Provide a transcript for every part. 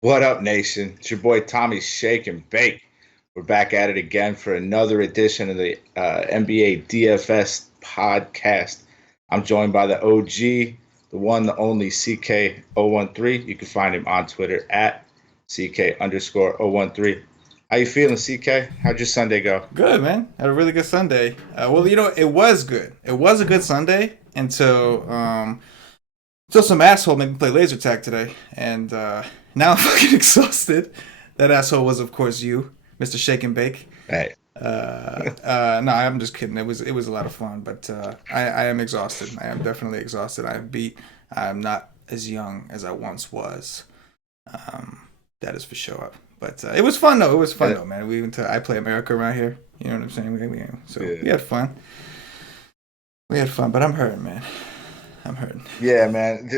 What up, nation? It's your boy Tommy Shake and Bake. We're back at it again for another edition of the NBA DFS podcast. I'm joined by the OG, the one, the only CK013. You can find him on Twitter at CK_013. How you feeling, CK? How'd your Sunday go? Good, man. Had a really good Sunday. It was good. It was a good Sunday until some asshole made me play laser tag today, and now I'm fucking exhausted. That asshole was, of course, you, Mister Shake and Bake. Hey, No, I'm just kidding. It was a lot of fun, but I am exhausted. I am definitely exhausted. I'm beat. I'm not as young as I once was. That is for sure. But it was fun though. It was fun though, man. We went to I Play America around here. You know what I'm saying? We had fun. We had fun, but I'm hurting, man. I'm hurting. yeah, man.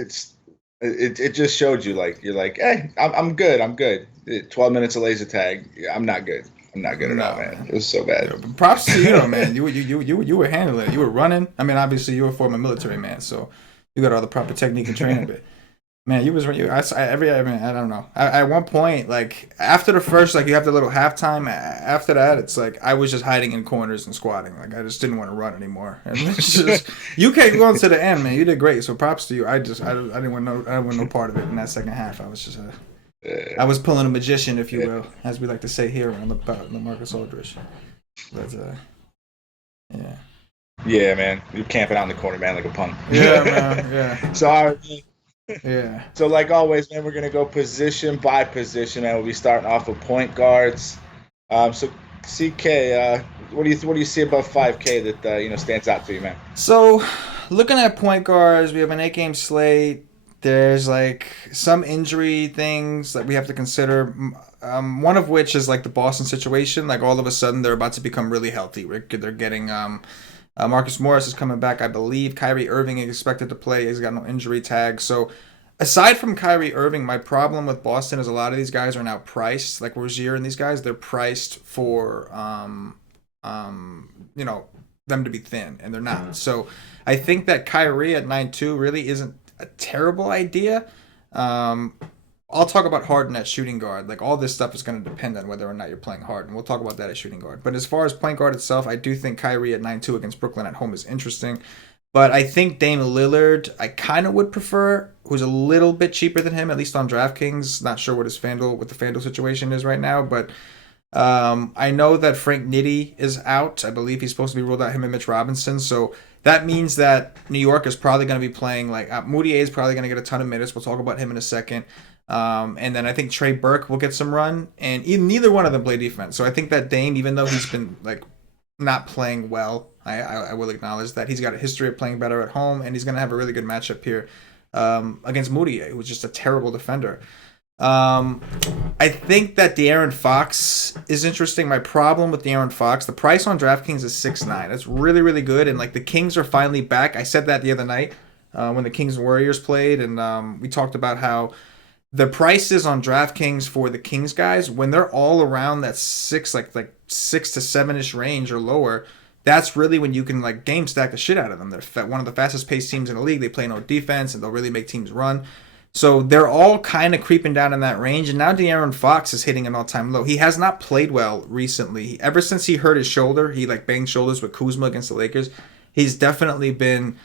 It just showed you like you're like, hey, I'm good. I'm good. 12 minutes of laser tag. I'm not good. I'm not good at all, No, man. It man. was so bad. Props to you, though, man. You were handling it. You were running. I mean, obviously, you were a former military man, so you got all the proper technique and training. But man, I mean, I don't know. At one point, like after the first, like you have the little halftime. After that, it's like I was just hiding in corners and squatting. Like I just didn't want to run anymore. And it's just you kept going to the end, man. You did great. So props to you. I didn't want no part of it in that second half. I was pulling a magician, if you will, as we like to say here on the Marcus Aldridge. But yeah, Yeah, man. You're camping out in the corner, man, like a punk. yeah, man, yeah, So, all right, yeah. so like always, man, we're gonna go position by position, and we'll be starting off with point guards. So CK, what do you see above 5K that stands out to you, man? So, looking at point guards, we have an 8 game slate. There's like some injury things that we have to consider. One of which is like the Boston situation. Like all of a sudden, they're about to become really healthy. They're getting Marcus Morris is coming back, I believe. Kyrie Irving is expected to play. He's got no injury tag. So, aside from Kyrie Irving, my problem with Boston is a lot of these guys are now priced, like Rozier and these guys, they're priced for you know, them to be thin, and they're not. So, I think that Kyrie at 9-2 really isn't a terrible idea. Um, I'll talk about Harden at shooting guard. Like all this stuff is going to depend on whether or not you're playing Harden. We'll talk about that at shooting guard. But as far as point guard itself, I do think Kyrie at 9-2 against Brooklyn at home is interesting. But I think Dame Lillard, I kind of would prefer, who's a little bit cheaper than him, at least on DraftKings. Not sure what the FanDuel situation is right now, but I know that Frank Nitti is out. I believe he's supposed to be ruled out, him and Mitch Robinson. So that means that New York is probably going to be playing like Moutier is probably going to get a ton of minutes. We'll talk about him in a second. And then I think Trey Burke will get some run, and neither one of them play defense. So I think that Dame, even though he's been like not playing well, I will acknowledge that he's got a history of playing better at home, and he's going to have a really good matchup here against Moutier, who's just a terrible defender. Um, I think that De'Aaron Fox is interesting. My problem with De'Aaron Fox, the price on DraftKings is 6.9. That's really, really good. And like the Kings are finally back. I said that the other night when the Kings and Warriors played, and we talked about how the prices on DraftKings for the Kings guys, when they're all around that like 6 to 7 ish range or lower, that's really when you can like game stack the shit out of them. They're one of the fastest paced teams in the league. They play no defense, and they'll really make teams run. So they're all kind of creeping down in that range, and now De'Aaron Fox is hitting an all-time low. He has not played well recently. Ever since he hurt his shoulder, he like banged shoulders with Kuzma against the Lakers. He's definitely been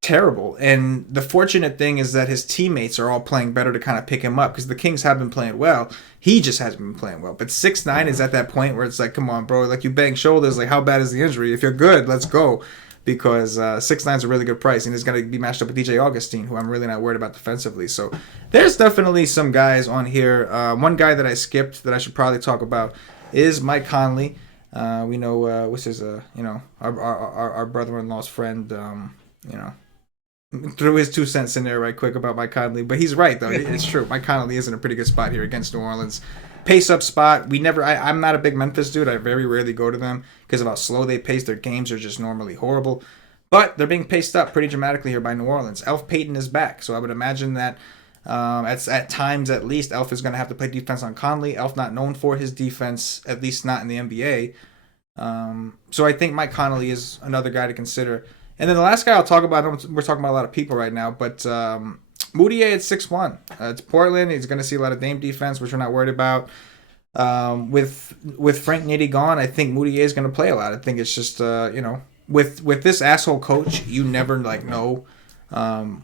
terrible. And the fortunate thing is that his teammates are all playing better to kind of pick him up because the Kings have been playing well. He just hasn't been playing well. But 6'9" is at that point where it's like, come on, bro. Like you bang shoulders. Like how bad is the injury? If you're good, let's go. Because 6'9" is a really good price, and he's going to be matched up with DJ Augustine, who I'm really not worried about defensively. So there's definitely some guys on here. One guy that I skipped that I should probably talk about is Mike Conley. We know which is our brother-in-law's friend. Threw his 2 cents in there right quick about Mike Conley, but he's right though. It's true. Mike Conley is in a pretty good spot here against New Orleans. Pace up spot. I'm not a big Memphis dude. I very rarely go to them because of how slow they pace. Their games are just normally horrible. But they're being paced up pretty dramatically here by New Orleans. Elf Payton is back, so I would imagine that at times at least Elf is going to have to play defense on Conley. Elf not known for his defense, at least not in the NBA. So I think Mike Conley is another guy to consider. And then the last guy I'll talk about, we're talking about a lot of people right now, but Moutier at 6-1. It's Portland. He's going to see a lot of Dame defense, which we're not worried about. With Frank Nitti gone, I think Moutier is going to play a lot. I think it's just with this asshole coach, you never know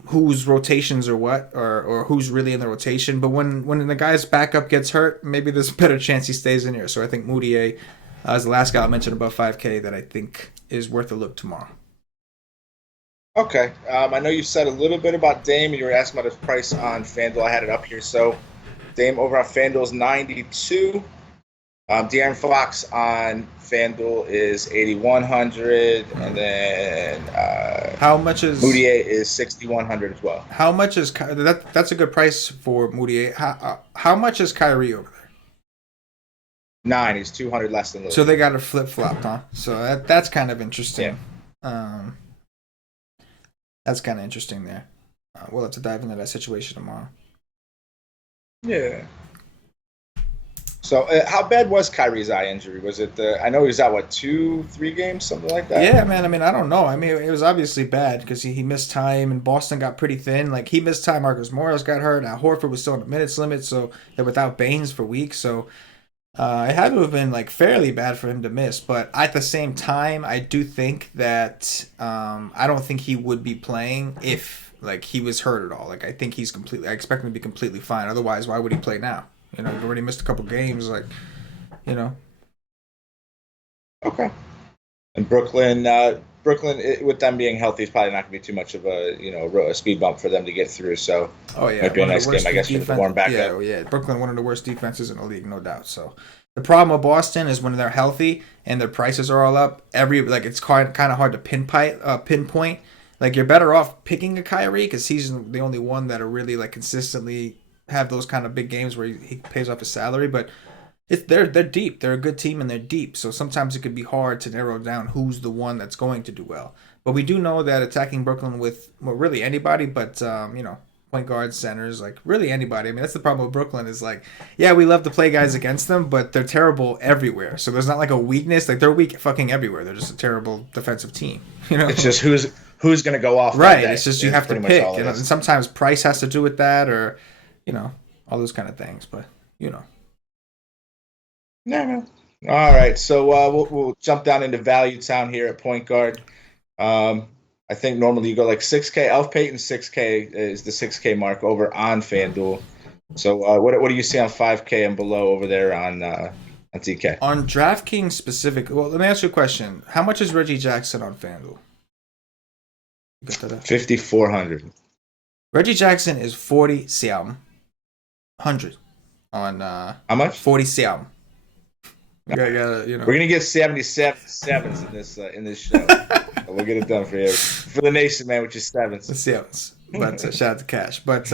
whose rotations or what or who's really in the rotation. But when the guy's backup gets hurt, maybe there's a better chance he stays in here. So I think Moutier is the last guy I mentioned above 5K that I think is worth a look tomorrow. Okay. I know you said a little bit about Dame, and you were asking about his price on FanDuel. I had it up here. So Dame over on FanDuel is 92. De'Aaron Fox on FanDuel is 8,100, and then how much is Moutier is 6,100 as well. How much is that? That's a good price for Moutier. How much is Kyrie over there? 9. He's 200 less than those. So they got it flip flopped, huh? So that's kind of interesting. Yeah. That's kind of interesting there. We'll have to dive into that situation tomorrow. Yeah. So, how bad was Kyrie's eye injury? Was it I know he was out, 2-3 games, something like that? Yeah, man. I mean, I don't know. I mean, it was obviously bad because he missed time, and Boston got pretty thin. Like, he missed time. Marcus Morris got hurt. Now, Horford was still in the minutes limit, so they're without Baines for weeks. So, it had to have been, fairly bad for him to miss. But at the same time, I do think that I don't think he would be playing if, he was hurt at all. I think he's I expect him to be completely fine. Otherwise, why would he play now? He's already missed a couple games, Okay. And Brooklyn, with them being healthy, is probably not going to be too much of a speed bump for them to get through. So, might be a nice game, I guess, for the warm backup. Yeah. Brooklyn, one of the worst defenses in the league, no doubt. So, the problem with Boston is when they're healthy and their prices are all up. It's kind of hard to pinpoint. You're better off picking a Kyrie because he's the only one that are really consistently have those kind of big games where he pays off his salary, but they're deep. They're a good team and they're deep. So sometimes it could be hard to narrow down who's the one that's going to do well. But we do know that attacking Brooklyn with really anybody, but point guards, centers, really anybody. I mean, that's the problem with Brooklyn is we love to play guys against them, but they're terrible everywhere. So there's not a weakness. They're weak fucking everywhere. They're just a terrible defensive team. It's just who's going to go off. Right. It's just you have to pick. And sometimes price has to do with that, or all those kind of things, but No. All right, so we'll jump down into value town here at point guard. I think normally you go 6K. Elf Payton 6K is the 6K mark over on FanDuel. So what do you see on 5K and below over there on TK? On DraftKings specifically, well, let me ask you a question. How much is Reggie Jackson on FanDuel? 5,400. Reggie Jackson is 40,100 on how much? 40,000. We're gonna get 77s in this show. We'll get it done for you, for the nation, man, which is sevens. The sevens, but shout out to Cash. But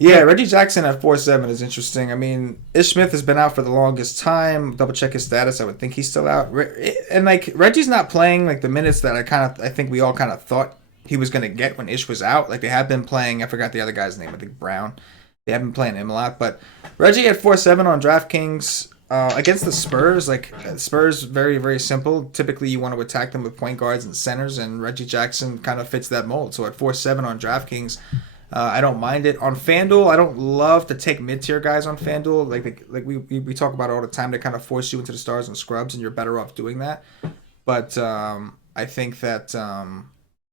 Reggie Jackson at 4.7 is interesting. I mean, Ish Smith has been out for the longest time. Double check his status. I would think he's still out. And Reggie's not playing the minutes that I think we all kind of thought he was gonna get when Ish was out. They have been playing. I forgot the other guy's name. I think Brown. They have been playing him a lot. But Reggie at 4.7 on DraftKings. Against the Spurs, Spurs, very, very simple. Typically, you want to attack them with point guards and centers, and Reggie Jackson kind of fits that mold. So at 4.7 on DraftKings, I don't mind it. On FanDuel, I don't love to take mid-tier guys on FanDuel. We talk about it all the time. They kind of force you into the stars and scrubs, and you're better off doing that. But I think that on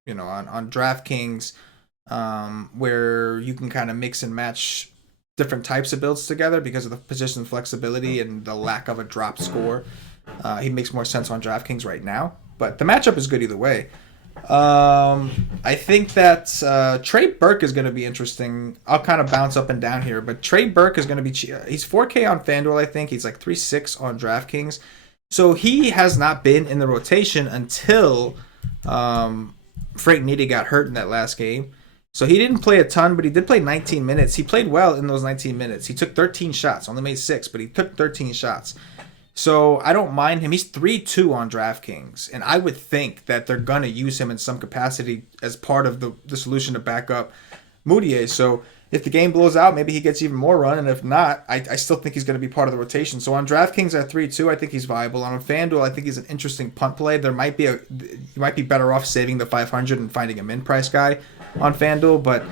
DraftKings, where you can kind of mix and match different types of builds together because of the position flexibility and the lack of a drop score. He makes more sense on DraftKings right now, but the matchup is good either way. I think that Trey Burke is going to be interesting. I'll kind of bounce up and down here, but Trey Burke is going to be he's 4K on FanDuel, I think. He's 3.6 on DraftKings. So he has not been in the rotation until Frank Nitti got hurt in that last game. So he didn't play a ton, but he did play 19 minutes. He played well in those 19 minutes. He took 13 shots, only made 6, but he took 13 shots. So I don't mind him. He's 3.2 on DraftKings, and I would think that they're going to use him in some capacity as part of the solution to back up Moutier. So If the game blows out, maybe he gets even more run, and if not, I still think he's going to be part of the rotation. So on DraftKings at 3-2, I think he's viable. On FanDuel, I think he's an interesting punt play. You might be better off saving the 500 and finding a min price guy on FanDuel, but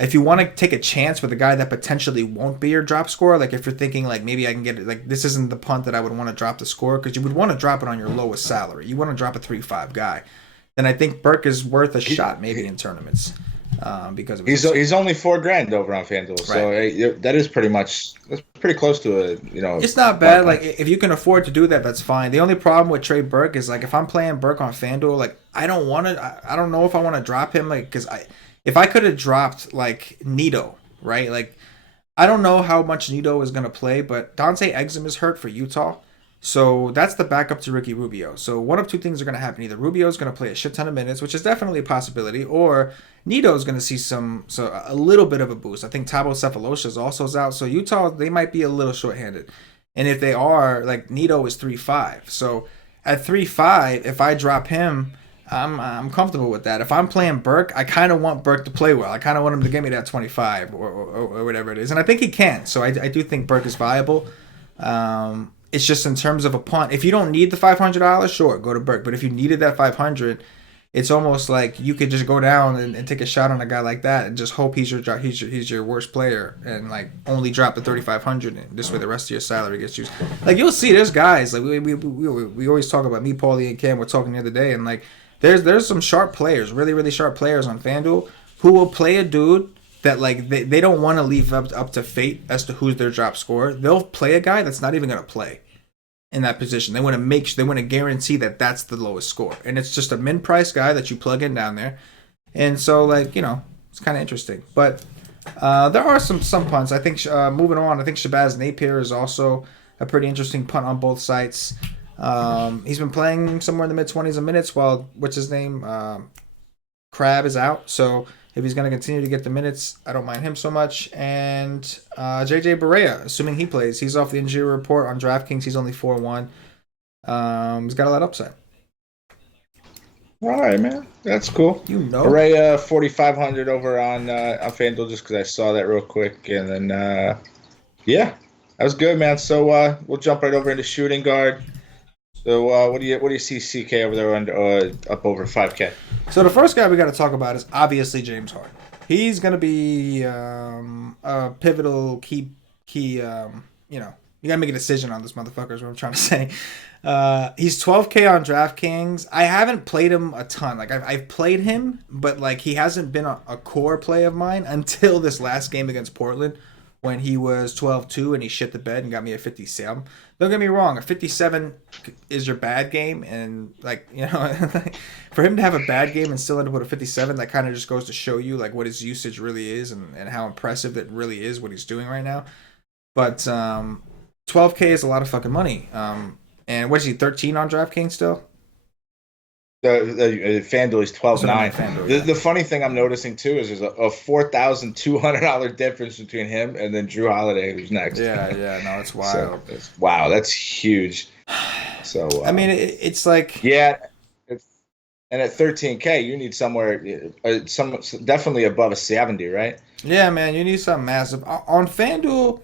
if you want to take a chance with a guy that potentially won't be your drop score, like if you're thinking like maybe I can get it, like this isn't the punt that I would want to drop the score, because you would want to drop it on your lowest salary. You want to drop a 3-5 guy. Then I think Burke is worth a shot maybe in tournaments. Because of he's only $4,000 over on FanDuel, so that is that's pretty close to a It's not bad. Like if you can afford to do that, that's fine. The only problem with Trey Burke is like if I'm playing Burke on FanDuel, like I don't know if I want to drop him, like because if I could have dropped like Nito, right? Like I don't know how much Nito is gonna play, but Dante Exum is hurt for Utah. So that's the backup to Ricky Rubio. So one of two things are going to happen. Either Rubio is going to play a shit ton of minutes, which is definitely a possibility, or Nito is going to see a little bit of a boost. I think Thabo Cephalosha is also out. So Utah, they might be a little shorthanded. And if they are, like Nito is 3-5. So at 3-5, if I drop him, I'm comfortable with that. If I'm playing Burke, I kind of want Burke to play well. I kind of want him to give me that 25 or whatever it is. And I think he can. So I do think Burke is viable. It's just in terms of a punt. If you don't need the $500, sure, go to Burke. But if you needed that 500, it's almost like you could just go down and take a shot on a guy like that and just hope he's your worst player and like only drop the 3,500 and this way the rest of your salary gets used. Like you'll see, there's guys like we always talk about me, Paulie, and Cam. We're talking the other day, and like there's some sharp players, really really sharp players on FanDuel who will play a dude that like they don't want to leave up to fate as to who's their drop scorer. They'll play a guy that's not even going to play in that position. They want to guarantee that that's the lowest score, and it's just a min price guy that you plug in down there. And so like it's kind of interesting. But there are some punts. I think moving on, I think Shabazz Napier is also a pretty interesting punt on both sites. He's been playing somewhere in the mid-20s a minutes while Crab is out. So if he's going to continue to get the minutes, I don't mind him so much. And JJ Barea, assuming he plays, he's off the injury report on DraftKings. He's only 4-1. He's got a lot of upside. All right, man. That's cool. Barea 4,500 over on FanDuel just because I saw that real quick. And then, that was good, man. So we'll jump right over into shooting guard. So what do you see CK over there up over 5K? So the first guy we got to talk about is obviously James Harden. He's going to be a pivotal key. You got to make a decision on this motherfucker is what I'm trying to say. He's 12K on DraftKings. I haven't played him a ton. Like I've played him, but like he hasn't been a core play of mine until this last game against Portland when he was 12-2 and he shit the bed and got me a 57. Don't get me wrong, a 57 is your bad game, and like for him to have a bad game and still end up with a 57, that kind of just goes to show you like what his usage really is and how impressive it really is what he's doing right now. But 12K is a lot of fucking money. And what is he, 13 on DraftKings still? The FanDuel is 12.9. The funny thing I'm noticing too is there's a $4,200 difference between him and then Drew Holiday, who's next. No, it's wild. Wow, that's huge. So I mean, it's like and at 13K, you need somewhere definitely above a 70, right? Yeah, man, you need something massive on FanDuel.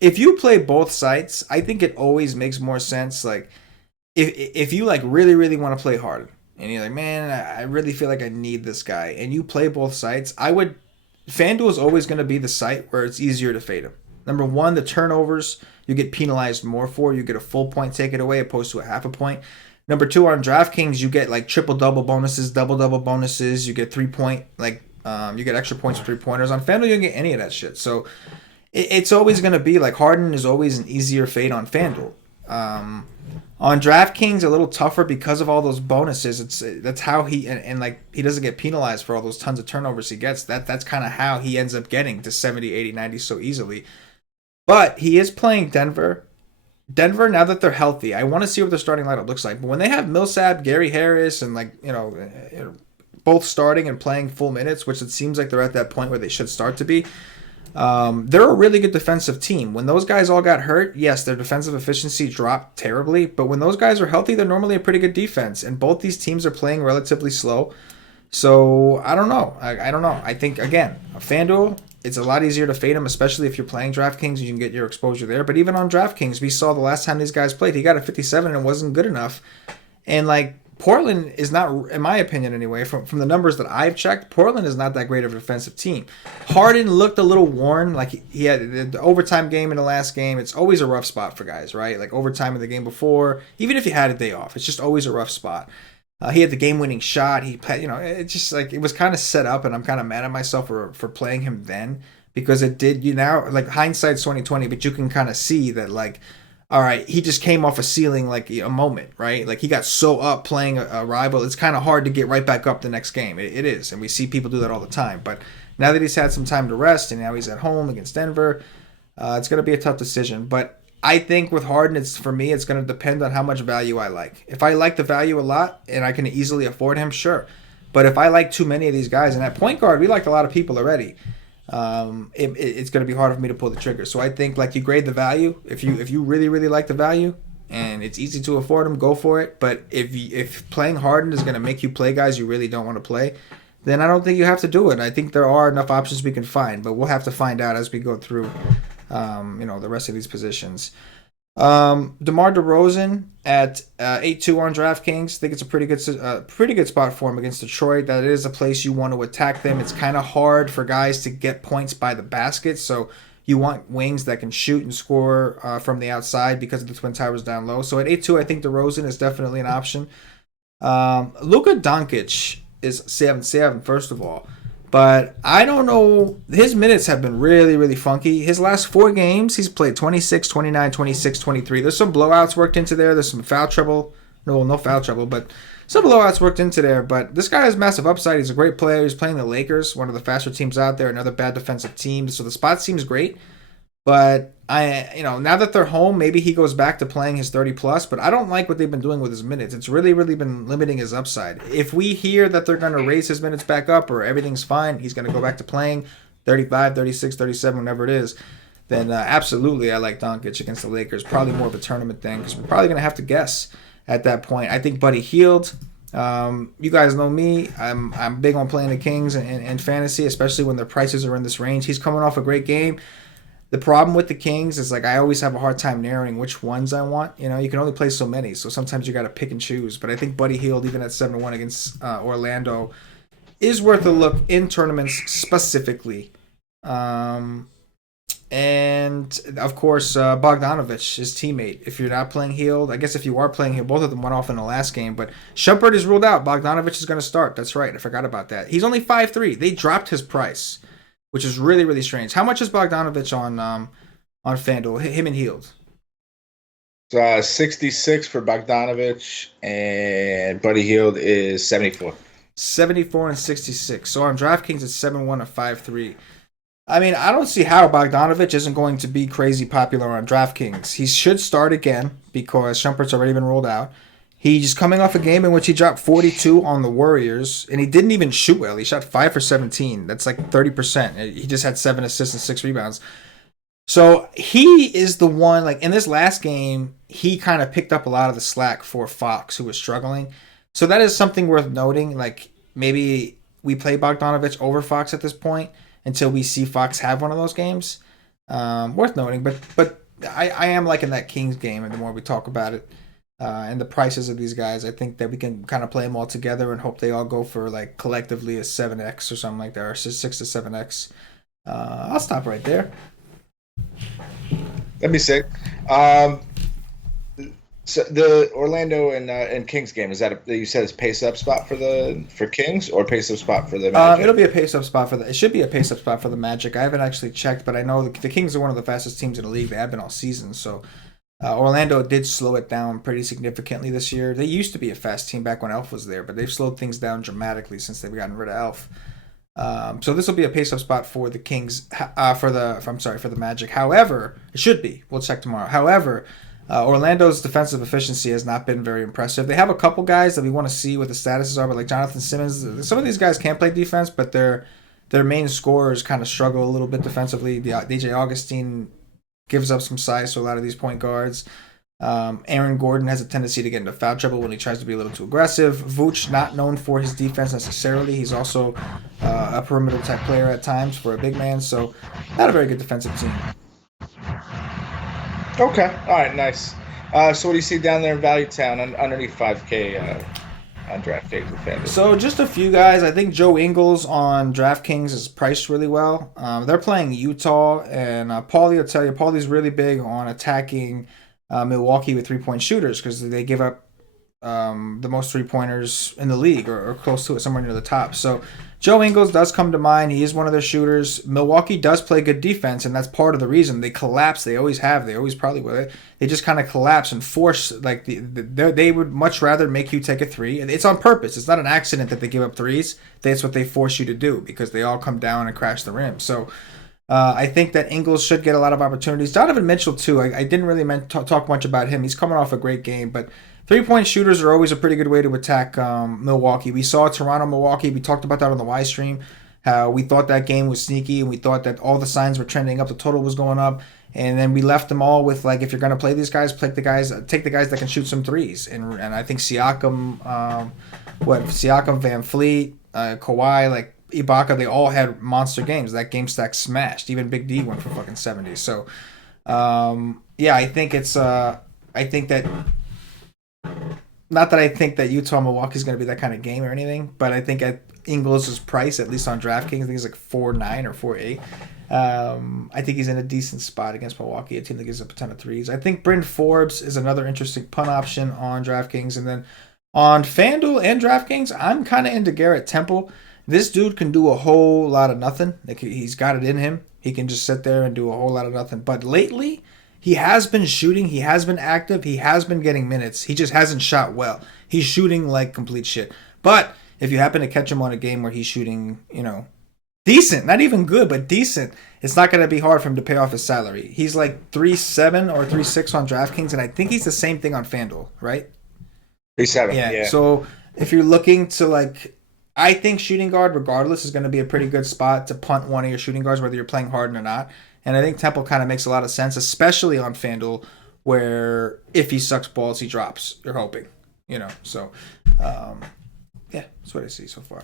If you play both sites, I think it always makes more sense. Like if you like really really want to play Harden. And you're like, man, I really feel like I need this guy. And you play both sites. FanDuel is always going to be the site where it's easier to fade him. Number one, the turnovers you get penalized more for. You get a full point taken away opposed to a half a point. Number two, on DraftKings, you get like triple-double bonuses, double-double bonuses. You get 3-point, you get extra points for 3-pointers. On FanDuel, you don't get any of that shit. So it's always going to be like Harden is always an easier fade on FanDuel. On DraftKings, a little tougher because of all those bonuses. That's how he and like he doesn't get penalized for all those tons of turnovers he gets. That's kind of how he ends up getting to 70, 80, 90 so easily. But he is playing Denver. Now that they're healthy, I want to see what their starting lineup looks like. But when they have Millsap, Gary Harris, and both starting and playing full minutes, which it seems like they're at that point where they should start to be. They're a really good defensive team. When those guys all got hurt, yes, their defensive efficiency dropped terribly, but when those guys are healthy, they're normally a pretty good defense, and both these teams are playing relatively slow. So I don't know. I don't know. I think, again, FanDuel, it's a lot easier to fade him, especially if you're playing DraftKings. You can get your exposure there. But even on DraftKings, we saw the last time these guys played, he got a 57 and it wasn't good enough. And like Portland is not, in my opinion anyway, from the numbers that I've checked, Portland is not that great of a defensive team. Harden looked a little worn, like he had the overtime game in the last game. It's always a rough spot for guys, right? Like overtime in the game before, even if you had a day off, it's just always a rough spot. He had the game-winning shot. It's just like it was kind of set up, and I'm kind of mad at myself for playing him then because it did. Like hindsight's 2020, but you can kind of see that like, all right, he just came off a ceiling like a moment, right? Like he got so up playing a rival, it's kind of hard to get right back up the next game. It is, and we see people do that all the time. But now that he's had some time to rest, and now he's at home against Denver, it's going to be a tough decision, but. I think with Harden, for me, it's going to depend on how much value I like. If I like the value a lot and I can easily afford him, sure. But if I like too many of these guys, and at point guard, we liked a lot of people already, it's going to be hard for me to pull the trigger. So I think like you grade the value. If you really, really like the value and it's easy to afford them, go for it. But if playing Harden is going to make you play guys you really don't want to play, then I don't think you have to do it. I think there are enough options we can find, but we'll have to find out as we go through the rest of these positions. DeMar DeRozan at 8-2 on DraftKings. I think it's a pretty good spot for him against Detroit. That is a place you want to attack them. It's kind of hard for guys to get points by the basket, so you want wings that can shoot and score from the outside because of the Twin Towers down low. So at 8-2, I think DeRozan is definitely an option. Luka Doncic is 7-7, first of all. But I don't know. His minutes have been really, really funky. His last 4 games, he's played 26, 29, 26, 23. There's some blowouts worked into there. There's some foul trouble. No foul trouble, but some blowouts worked into there. But this guy has massive upside. He's a great player. He's playing the Lakers, one of the faster teams out there, another bad defensive team. So the spot seems great. But now that they're home, maybe he goes back to playing his 30-plus. But I don't like what they've been doing with his minutes. It's really, really been limiting his upside. If we hear that they're going to raise his minutes back up or everything's fine, he's going to go back to playing 35, 36, 37, whatever it is, then absolutely I like Doncic against the Lakers. Probably more of a tournament thing because we're probably going to have to guess at that point. I think Buddy Hield. You guys know me. I'm big on playing the Kings and fantasy, especially when their prices are in this range. He's coming off a great game. The problem with the Kings is like I always have a hard time narrowing which ones I want. You can only play so many, so sometimes you got to pick and choose. But I think Buddy Hield, even at 7-1 against Orlando, is worth a look in tournaments specifically. And of course, Bogdanovich, his teammate. If you're not playing Hield, I guess if you are playing Hield, both of them went off in the last game. But Shumpert is ruled out. Bogdanovich is going to start. That's right. I forgot about that. He's only 5'3". They dropped his price, which is really, really strange. How much is Bogdanovich on FanDuel? Him and Hield. 66 for Bogdanovich, and Buddy Hield is 74. 74 and 66. So on DraftKings, it's 7-1 at 5-3. I mean, I don't see how Bogdanovich isn't going to be crazy popular on DraftKings. He should start again because Shumpert's already been ruled out. He's coming off a game in which he dropped 42 on the Warriors, and he didn't even shoot well. He shot 5 for 17. That's like 30%. He just had 7 assists and 6 rebounds. So he is the one, like in this last game, he kind of picked up a lot of the slack for Fox, who was struggling. So that is something worth noting. Like maybe we play Bogdanovich over Fox at this point until we see Fox have one of those games. Worth noting, but I am liking that Kings game, and the more we talk about it, and the prices of these guys, I think that we can kind of play them all together and hope they all go for like collectively a 7x or something like that, or 6 to 7x. I'll stop right there. That'd be sick. So the Orlando and Kings game, is that you said it's pace up spot for Kings or pace up spot for the Magic? It'll be a pace up spot it should be a pace up spot for the Magic. I haven't actually checked, but I know the Kings are one of the fastest teams in the league. They have been all season, so. Orlando did slow it down pretty significantly this year. They used to be a fast team back when Elf was there, but they've slowed things down dramatically since they've gotten rid of Elf. So this will be a pace-up spot for the Kings, for the Magic. However, it should be. We'll check tomorrow. However, Orlando's defensive efficiency has not been very impressive. They have a couple guys that we want to see what the statuses are, but like Jonathan Simmons, some of these guys can play defense, but their main scorers kind of struggle a little bit defensively. DJ Augustine gives up some size to a lot of these point guards. Aaron Gordon has a tendency to get into foul trouble when he tries to be a little too aggressive. Vooch, not known for his defense necessarily. He's also a perimeter type player at times for a big man, so not a very good defensive team. Okay. All right. Nice. So what do you see down there in Value Town underneath 5K on DraftKings with FanDuel? So just a few guys. I think Joe Ingles on DraftKings is priced really well. They're playing Utah, and Paulie will tell you, Paulie's really big on attacking Milwaukee with 3-point shooters because they give up the most 3-pointers in the league or close to it, somewhere near the top. So Joe Ingles does come to mind. He is one of their shooters. Milwaukee does play good defense, and that's part of the reason they collapse. They always have. They always probably will. They just kind of collapse and force, like, they would much rather make you take a three. And it's on purpose. It's not an accident that they give up threes. That's what they force you to do because they all come down and crash the rim. So I think that Ingles should get a lot of opportunities. Donovan Mitchell, too. I didn't really talk much about him. He's coming off a great game, but 3-point shooters are always a pretty good way to attack Milwaukee. We saw Toronto-Milwaukee. We talked about that on the Y stream, how we thought that game was sneaky, and we thought that all the signs were trending up, the total was going up, and then we left them all with, like, if you're going to play these guys, take the guys that can shoot some threes. And I think Siakam, Van Fleet, Kawhi, like, Ibaka, they all had monster games. That game stack smashed. Even Big D went for fucking 70. So, yeah, I think that not that I think that Utah Milwaukee is going to be that kind of game or anything, but I think at Ingles' price, at least on DraftKings, I think it's like 4.9 or 4.8. I think he's in a decent spot against Milwaukee, a team that gives up a ton of threes. I think Bryn Forbes is another interesting punt option on DraftKings. And then on FanDuel and DraftKings, I'm kind of into Garrett Temple. This dude can do a whole lot of nothing. Like, he's got it in him. He can just sit there and do a whole lot of nothing. But lately, he has been shooting. He has been active. He has been getting minutes. He just hasn't shot well. He's shooting like complete shit. But if you happen to catch him on a game where he's shooting, decent, not even good, but decent, it's not going to be hard for him to pay off his salary. He's like 3.7 or 3.6 on DraftKings, and I think he's the same thing on FanDuel, right? 3.7, yeah. So if you're looking to, like, I think shooting guard, regardless, is going to be a pretty good spot to punt one of your shooting guards, whether you're playing Harden or not. And I think Temple kind of makes a lot of sense, especially on FanDuel, where if he sucks balls, he drops. You're hoping, So, yeah, that's what I see so far.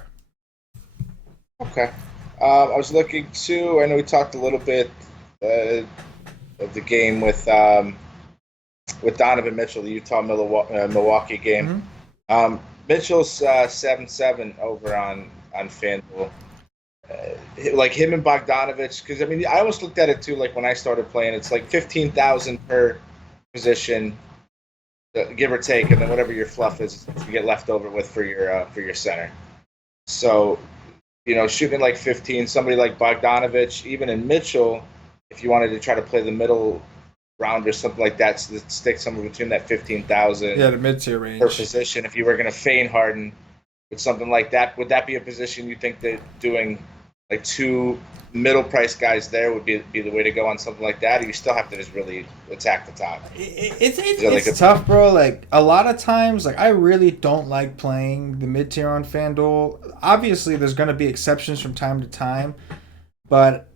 Okay. I was looking too. I know we talked a little bit of the game with Donovan Mitchell, the Utah Milwaukee game. Mm-hmm. Mitchell's 7-7 over on FanDuel. Like him and Bogdanovich, because I almost looked at it too. Like when I started playing, it's like 15,000 per position, give or take, and then whatever your fluff is, you get left over with for your center. So, shooting like 15, somebody like Bogdanovich, even in Mitchell, if you wanted to try to play the middle round or something like that, so stick somewhere between that 15,000, the mid-tier range per position. If you were going to feign Harden with something like that, would that be a position you think that doing like two middle price guys there would be the way to go on something like that? Or you still have to just really attack the top? It's tough, bro. Like, a lot of times, like, I really don't like playing the mid-tier on FanDuel. Obviously, there's going to be exceptions from time to time, but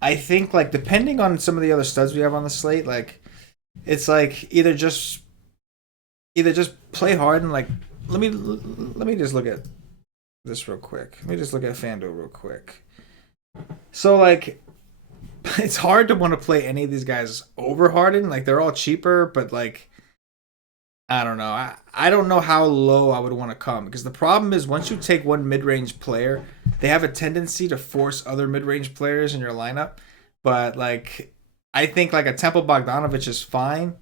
I think, like, depending on some of the other studs we have on the slate, like, it's like either just play hard and, like, let me just look at this real quick. Let me just look at FanDuel real quick. So, like, it's hard to want to play any of these guys over Harden. Like, they're all cheaper, but, like, I don't know. I don't know how low I would want to come, because the problem is once you take one mid-range player, they have a tendency to force other mid-range players in your lineup. But, like, I think, like, a Temple Bogdanovich is fine.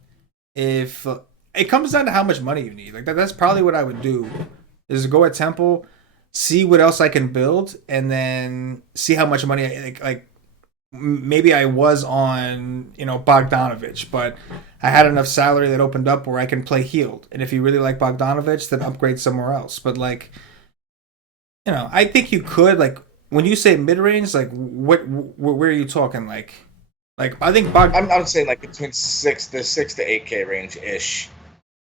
If it comes down to how much money you need. Like, that's probably what I would do, is go at Temple, see what else I can build, and then see how much money maybe I was on, Bogdanovich, but I had enough salary that opened up where I can play Healed. And if you really like Bogdanovich, then upgrade somewhere else. But, like, I think you could, like, when you say mid-range, like, where are you talking? Like I think I'm saying, like, between 6 to 8K range ish.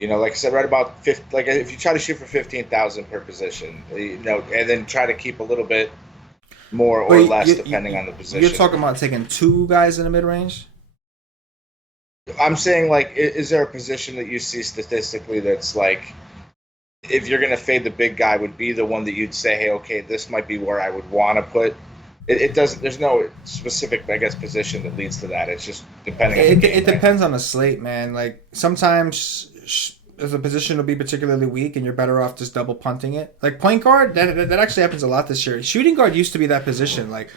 Like I said, right about 50. Like, if you try to shoot for 15,000 per position, and then try to keep a little bit more or less depending on the position. You're talking about taking two guys in the mid range? I'm saying, like, is there a position that you see statistically that's like, if you're going to fade the big guy, would be the one that you'd say, hey, okay, this might be where I would want to put. It doesn't. There's no specific, I guess, position that leads to that. It's just depending on the game. It depends on the slate, man. Like sometimes the position will be particularly weak, and you're better off just double punting it. Like point guard, that actually happens a lot this year. Shooting guard used to be that position. Like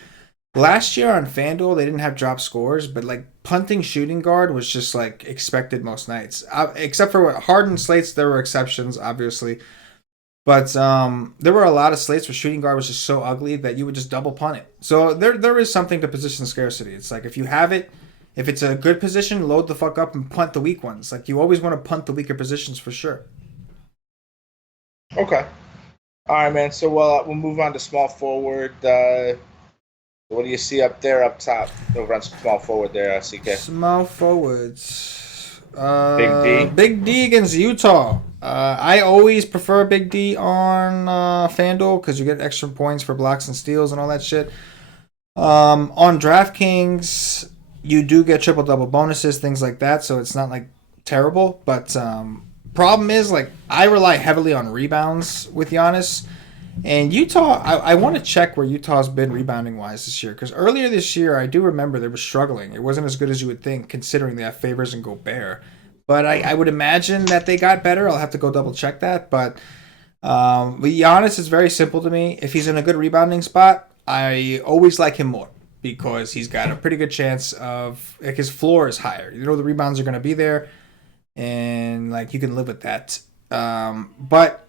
last year on FanDuel, they didn't have drop scores, but like punting shooting guard was just like expected most nights. Except for hardened slates, there were exceptions, obviously. But there were a lot of slates where shooting guard was just so ugly that you would just double punt it. So there is something to position scarcity. It's like if you have it, if it's a good position, load the fuck up and punt the weak ones. Like you always want to punt the weaker positions for sure. Okay. All right, man. So we'll move on to small forward. What do you see up there, up top, over on small forward there, CK? Small forwards. Big D. Big D against Utah. I always prefer Big D on FanDuel because you get extra points for blocks and steals and all that shit. On DraftKings, you do get triple-double bonuses, things like that, so it's not, like, terrible. But problem is, like, I rely heavily on rebounds with Giannis. And Utah, I want to check where Utah's been rebounding-wise this year. Because earlier this year, I do remember they were struggling. It wasn't as good as you would think, considering they have Favors and Gobert. But I would imagine that they got better. I'll have to go double-check that. But Giannis is very simple to me. If he's in a good rebounding spot, I always like him more. Because he's got a pretty good chance of... Like, his floor is higher. You know the rebounds are going to be there. And, like, you can live with that. But...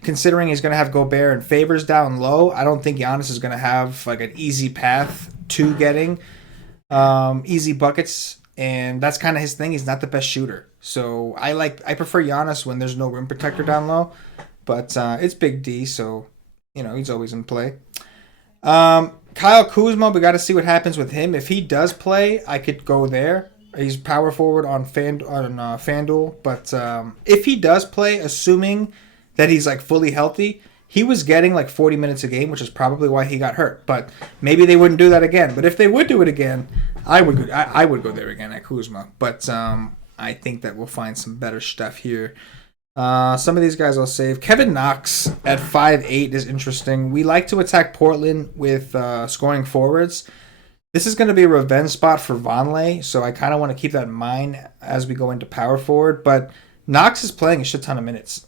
Considering he's going to have Gobert and Favors down low, I don't think Giannis is going to have like an easy path to getting easy buckets, and that's kind of his thing. He's not the best shooter, so I prefer Giannis when there's no rim protector down low. But it's Big D, so you know he's always in play. Kyle Kuzma, we got to see what happens with him. If he does play, I could go there. He's power forward on FanDuel, but if he does play, assuming that he's like fully healthy, he was getting like 40 minutes a game, which is probably why he got hurt. But maybe they wouldn't do that again. But if they would do it again, I would go there again at Kuzma. But I think that we'll find some better stuff here. Some of these guys I'll save. Kevin Knox at 5'8" is interesting. We like to attack Portland with scoring forwards. This is going to be a revenge spot for Vonleh, so I kind of want to keep that in mind as we go into power forward. But Knox is playing a shit ton of minutes.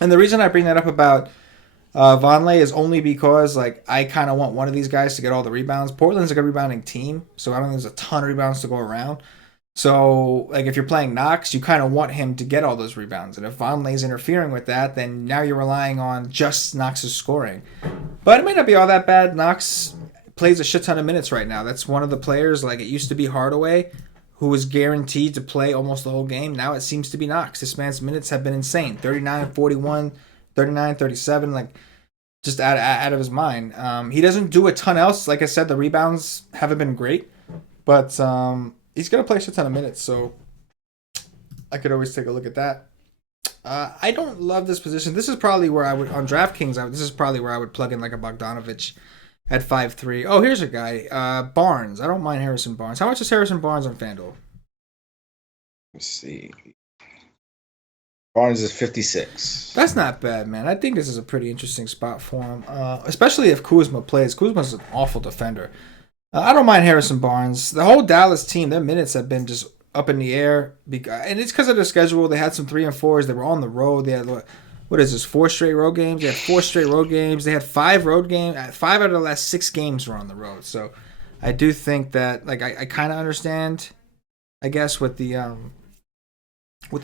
And the reason I bring that up about Vonleh is only because like I kind of want one of these guys to get all the rebounds. Portland's a good rebounding team, so I don't think there's a ton of rebounds to go around. So like if you're playing Knox, you kind of want him to get all those rebounds. And if Vonleh's interfering with that, then now you're relying on just Knox's scoring. But it might not be all that bad. Knox plays a shit ton of minutes right now. That's one of the players, like it used to be Hardaway, who was guaranteed to play almost the whole game. Now it seems to be Knox. This man's minutes have been insane. 39, 41, 39, 37, like just out of his mind. He doesn't do a ton else. Like I said, the rebounds haven't been great, but he's going to play a shit ton of minutes, so I could always take a look at that. I don't love this position. This is probably where I would, on DraftKings, this is probably where I would plug in like a Bogdanovich at 5'3". Oh, here's a guy. Barnes. I don't mind Harrison Barnes. How much is Harrison Barnes on FanDuel? Let's see. Barnes is 56. That's not bad, man. I think this is a pretty interesting spot for him, especially if Kuzma plays. Kuzma's an awful defender. I don't mind Harrison Barnes. The whole Dallas team, their minutes have been just up in the air. And it's because of their schedule. They had some 3 and 4s. They were on the road. They had... What is this? 4 straight road games? They had 4 straight road games. They had 5 road games. 5 out of the last 6 games were on the road. So I do think that, like, I kind of understand, I guess, with the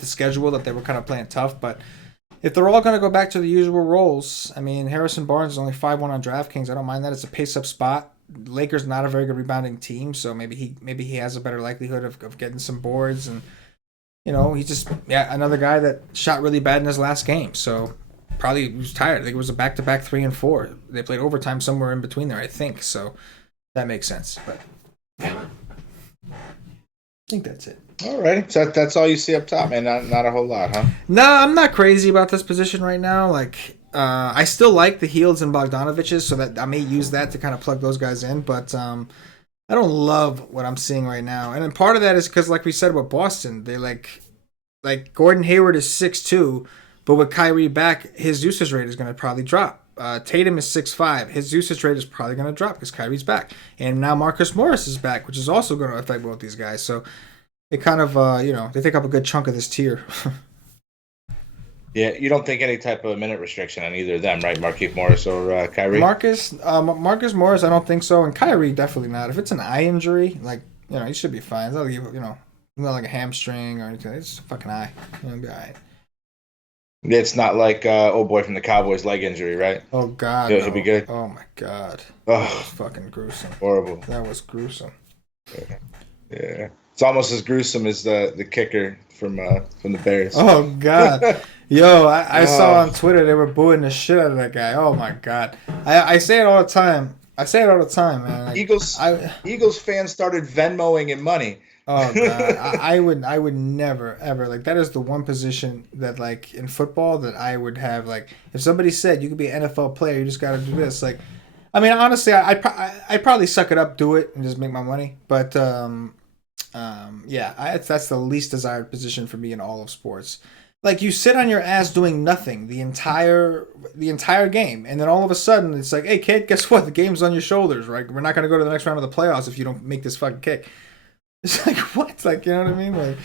schedule that they were kind of playing tough. But if they're all going to go back to the usual roles, I mean, Harrison Barnes is only 5'1" on DraftKings. I don't mind that. It's a pace-up spot. Lakers not a very good rebounding team, so maybe he has a better likelihood of getting some boards and. You know, he's just another guy that shot really bad in his last game. So probably was tired. I think it was a back-to-back 3 and 4. They played overtime somewhere in between there, I think. So that makes sense. But yeah, I think that's it. All right. So that's all you see up top, man. Not a whole lot, huh? No, I'm not crazy about this position right now. Like, I still like the Healds and Bogdanoviches, so that I may use that to kind of plug those guys in. But I don't love what I'm seeing right now, and then part of that is because, like we said about Boston, they like Gordon Hayward is 6'2", but with Kyrie back, his usage rate is going to probably drop. Tatum is 6'5". His usage rate is probably going to drop because Kyrie's back, and now Marcus Morris is back, which is also going to affect both these guys. So it kind of they take up a good chunk of this tier. Yeah, you don't think any type of minute restriction on either of them, right? Markieff Morris or Kyrie? Marcus Morris, I don't think so, and Kyrie definitely not. If it's an eye injury, like he should be fine. It's not like, not like a hamstring or anything. It's a fucking eye. It'll be all right. It's not like old boy from the Cowboys leg injury, right? Oh God, He'll be good. Oh my God, oh, that was fucking gruesome. Horrible. That was gruesome. Yeah. It's almost as gruesome as the kicker from the Bears. Oh God. Yo, I saw on Twitter they were booing the shit out of that guy. Oh my God. I say it all the time. Man. Like, Eagles fans started Venmoing him money. Oh God. I would never ever, like, that is the one position that, like, in football that I would have, like, if somebody said you could be an NFL player, you just got to do this. Like, I mean, honestly, I'd probably suck it up, do it, and just make my money. But that's the least desired position for me in all of sports. Like, you sit on your ass doing nothing the entire game, and then all of a sudden it's like, hey kid, guess what? The game's on your shoulders, right? We're not gonna go to the next round of the playoffs if you don't make this fucking kick. It's like, what? Like, you know what I mean? Like,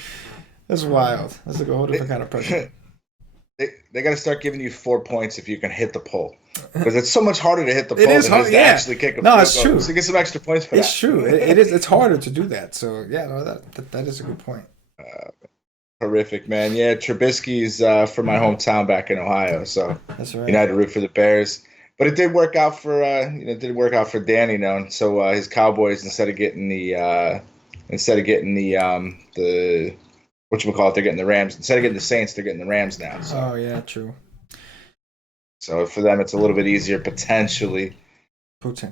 that's wild. That's like a whole different kind of pressure. They got to start giving you 4 points if you can hit the pole, because it's so much harder to hit the pole than to actually kick a no, it's true. So you get some extra points for that. It's true. It is. It's harder to do that. So yeah, no, that is a good point. Horrific, man. Yeah, Trubisky's from my hometown back in Ohio, so that's right. You know, I had to root for the Bears, but it did work out for Danny, you know. So his Cowboys, instead of getting the whatchamacallit, they're getting the Rams. Instead of getting the Saints, they're getting the Rams now. So. Oh yeah, true. So for them, it's a little bit easier potentially.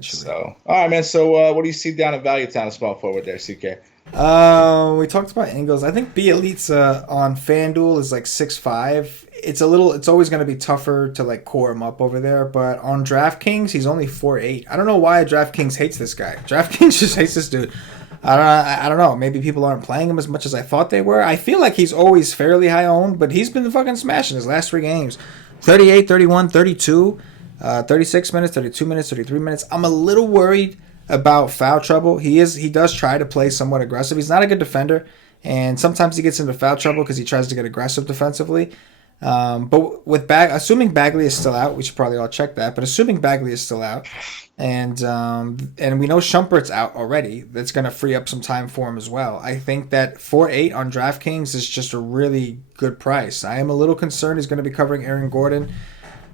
So all right, man. So what do you see down at Value Town, small forward there, CK? We talked about Ingles. I think B Elite's on FanDuel is like 6'5". It's always going to be tougher to, like, core him up over there. But on DraftKings, he's only 4'8". I don't know why DraftKings hates this guy. DraftKings just hates this dude. I don't know. Maybe people aren't playing him as much as I thought they were. I feel like he's always fairly high owned, but he's been fucking smashing his last 3 games. 38, 31, 32, 36 minutes, 32 minutes, 33 minutes. I'm a little worried about foul trouble. He does try to play somewhat aggressive. He's not a good defender, and sometimes he gets into foul trouble because he tries to get aggressive defensively. But with assuming Bagley is still out, we should probably all check that. But assuming Bagley is still out, and we know Shumpert's out already, that's going to free up some time for him as well. I think that 4.8 on DraftKings is just a really good price. I am a little concerned he's going to be covering Aaron Gordon,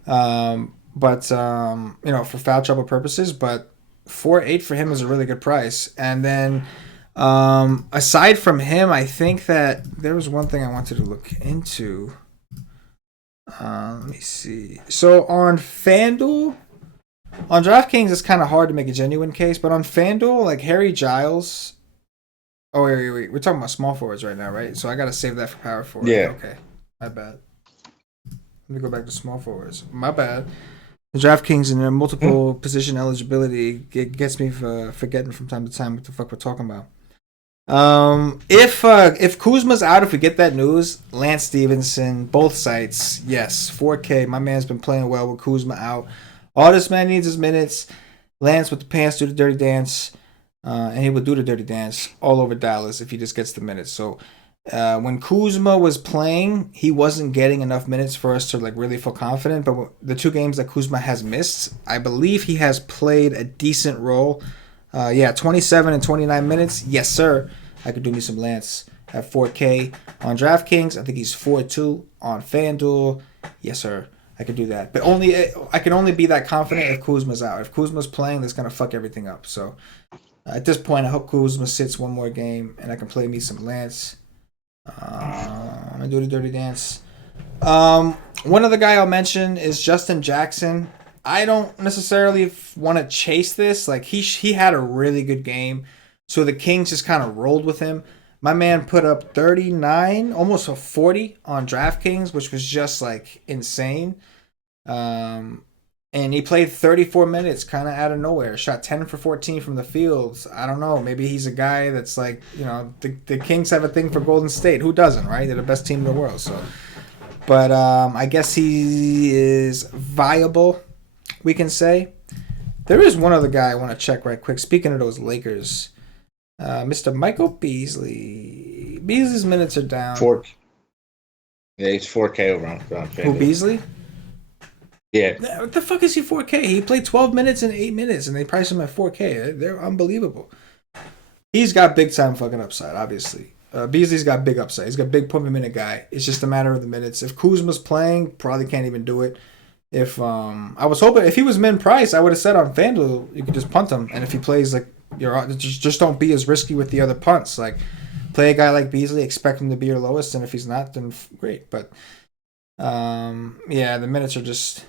but for foul trouble purposes. But 4.8 for him is a really good price. And then aside from him, I think that there was one thing I wanted to look into. Let me see. So on FanDuel, on DraftKings, it's kind of hard to make a genuine case, but on FanDuel, like Harry Giles. Oh wait. We're talking about small forwards right now, right? So I gotta save that for power forward. Yeah. Okay. My bad. Let me go back to small forwards. My bad. The DraftKings and their multiple position eligibility, it gets me forgetting from time to time what the fuck we're talking about. If Kuzma's out, if we get that news, Lance Stevenson, both sites, yes, 4K. My man's been playing well with Kuzma out. All this man needs is minutes. Lance with the pants do the dirty dance, and he would do the dirty dance all over Dallas if he just gets the minutes. So when Kuzma was playing, he wasn't getting enough minutes for us to, like, really feel confident. But the 2 games that Kuzma has missed, I believe he has played a decent role. 27 and 29 minutes. Yes, sir. I could do me some Lance at 4K on DraftKings. I think he's 4.2 on FanDuel. Yes, sir. I could do that. But I can only be that confident if Kuzma's out. If Kuzma's playing, that's going to fuck everything up. So at this point, I hope Kuzma sits one more game and I can play me some Lance. I'm going to do the dirty dance. One other guy I'll mention is Justin Jackson. I don't necessarily want to chase this. Like, he had a really good game, so the Kings just kind of rolled with him. My man put up 39, almost a 40 on DraftKings, which was just, like, insane. And he played 34 minutes kind of out of nowhere. Shot 10 for 14 from the field. I don't know. Maybe he's a guy that's like, the Kings have a thing for Golden State. Who doesn't, right? They're the best team in the world. So, but I guess he is viable, we can say. There is one other guy I want to check right quick. Speaking of those Lakers, Mr. Michael Beasley. Beasley's minutes are down. Yeah, he's 4K over on FanDuel. Who, Beasley? Yeah. What the fuck is he 4K? He played 12 minutes and 8 minutes, and they priced him at 4K. They're unbelievable. He's got big time fucking upside, obviously. Beasley's got big upside. He's got big point-per-minute guy. It's just a matter of the minutes. If Kuzma's playing, probably can't even do it. If I was hoping if he was min price, I would have said on FanDuel you could just punt him, and if he plays like just don't be as risky with the other punts. Like play a guy like Beasley, expect him to be your lowest, and if he's not, then great. But the minutes are just.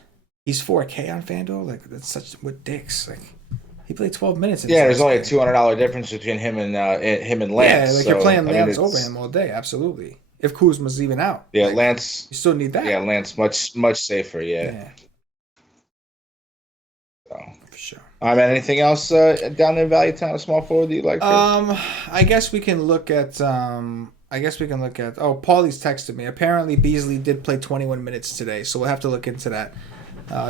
He's 4K on FanDuel. Like that's such what dicks. Like he played 12 minutes. There's only a $200 difference between him and Lance. Yeah, like you're playing Lance over him all day. Absolutely. If Kuzma's even out. Yeah, like, Lance. You still need that. Yeah, Lance much safer. Yeah. So. For sure. All right, man. Anything else down in Valley Town, a small forward that you like? I guess we can look at. Paulie's texted me. Apparently, Beasley did play 21 minutes today, so we'll have to look into that.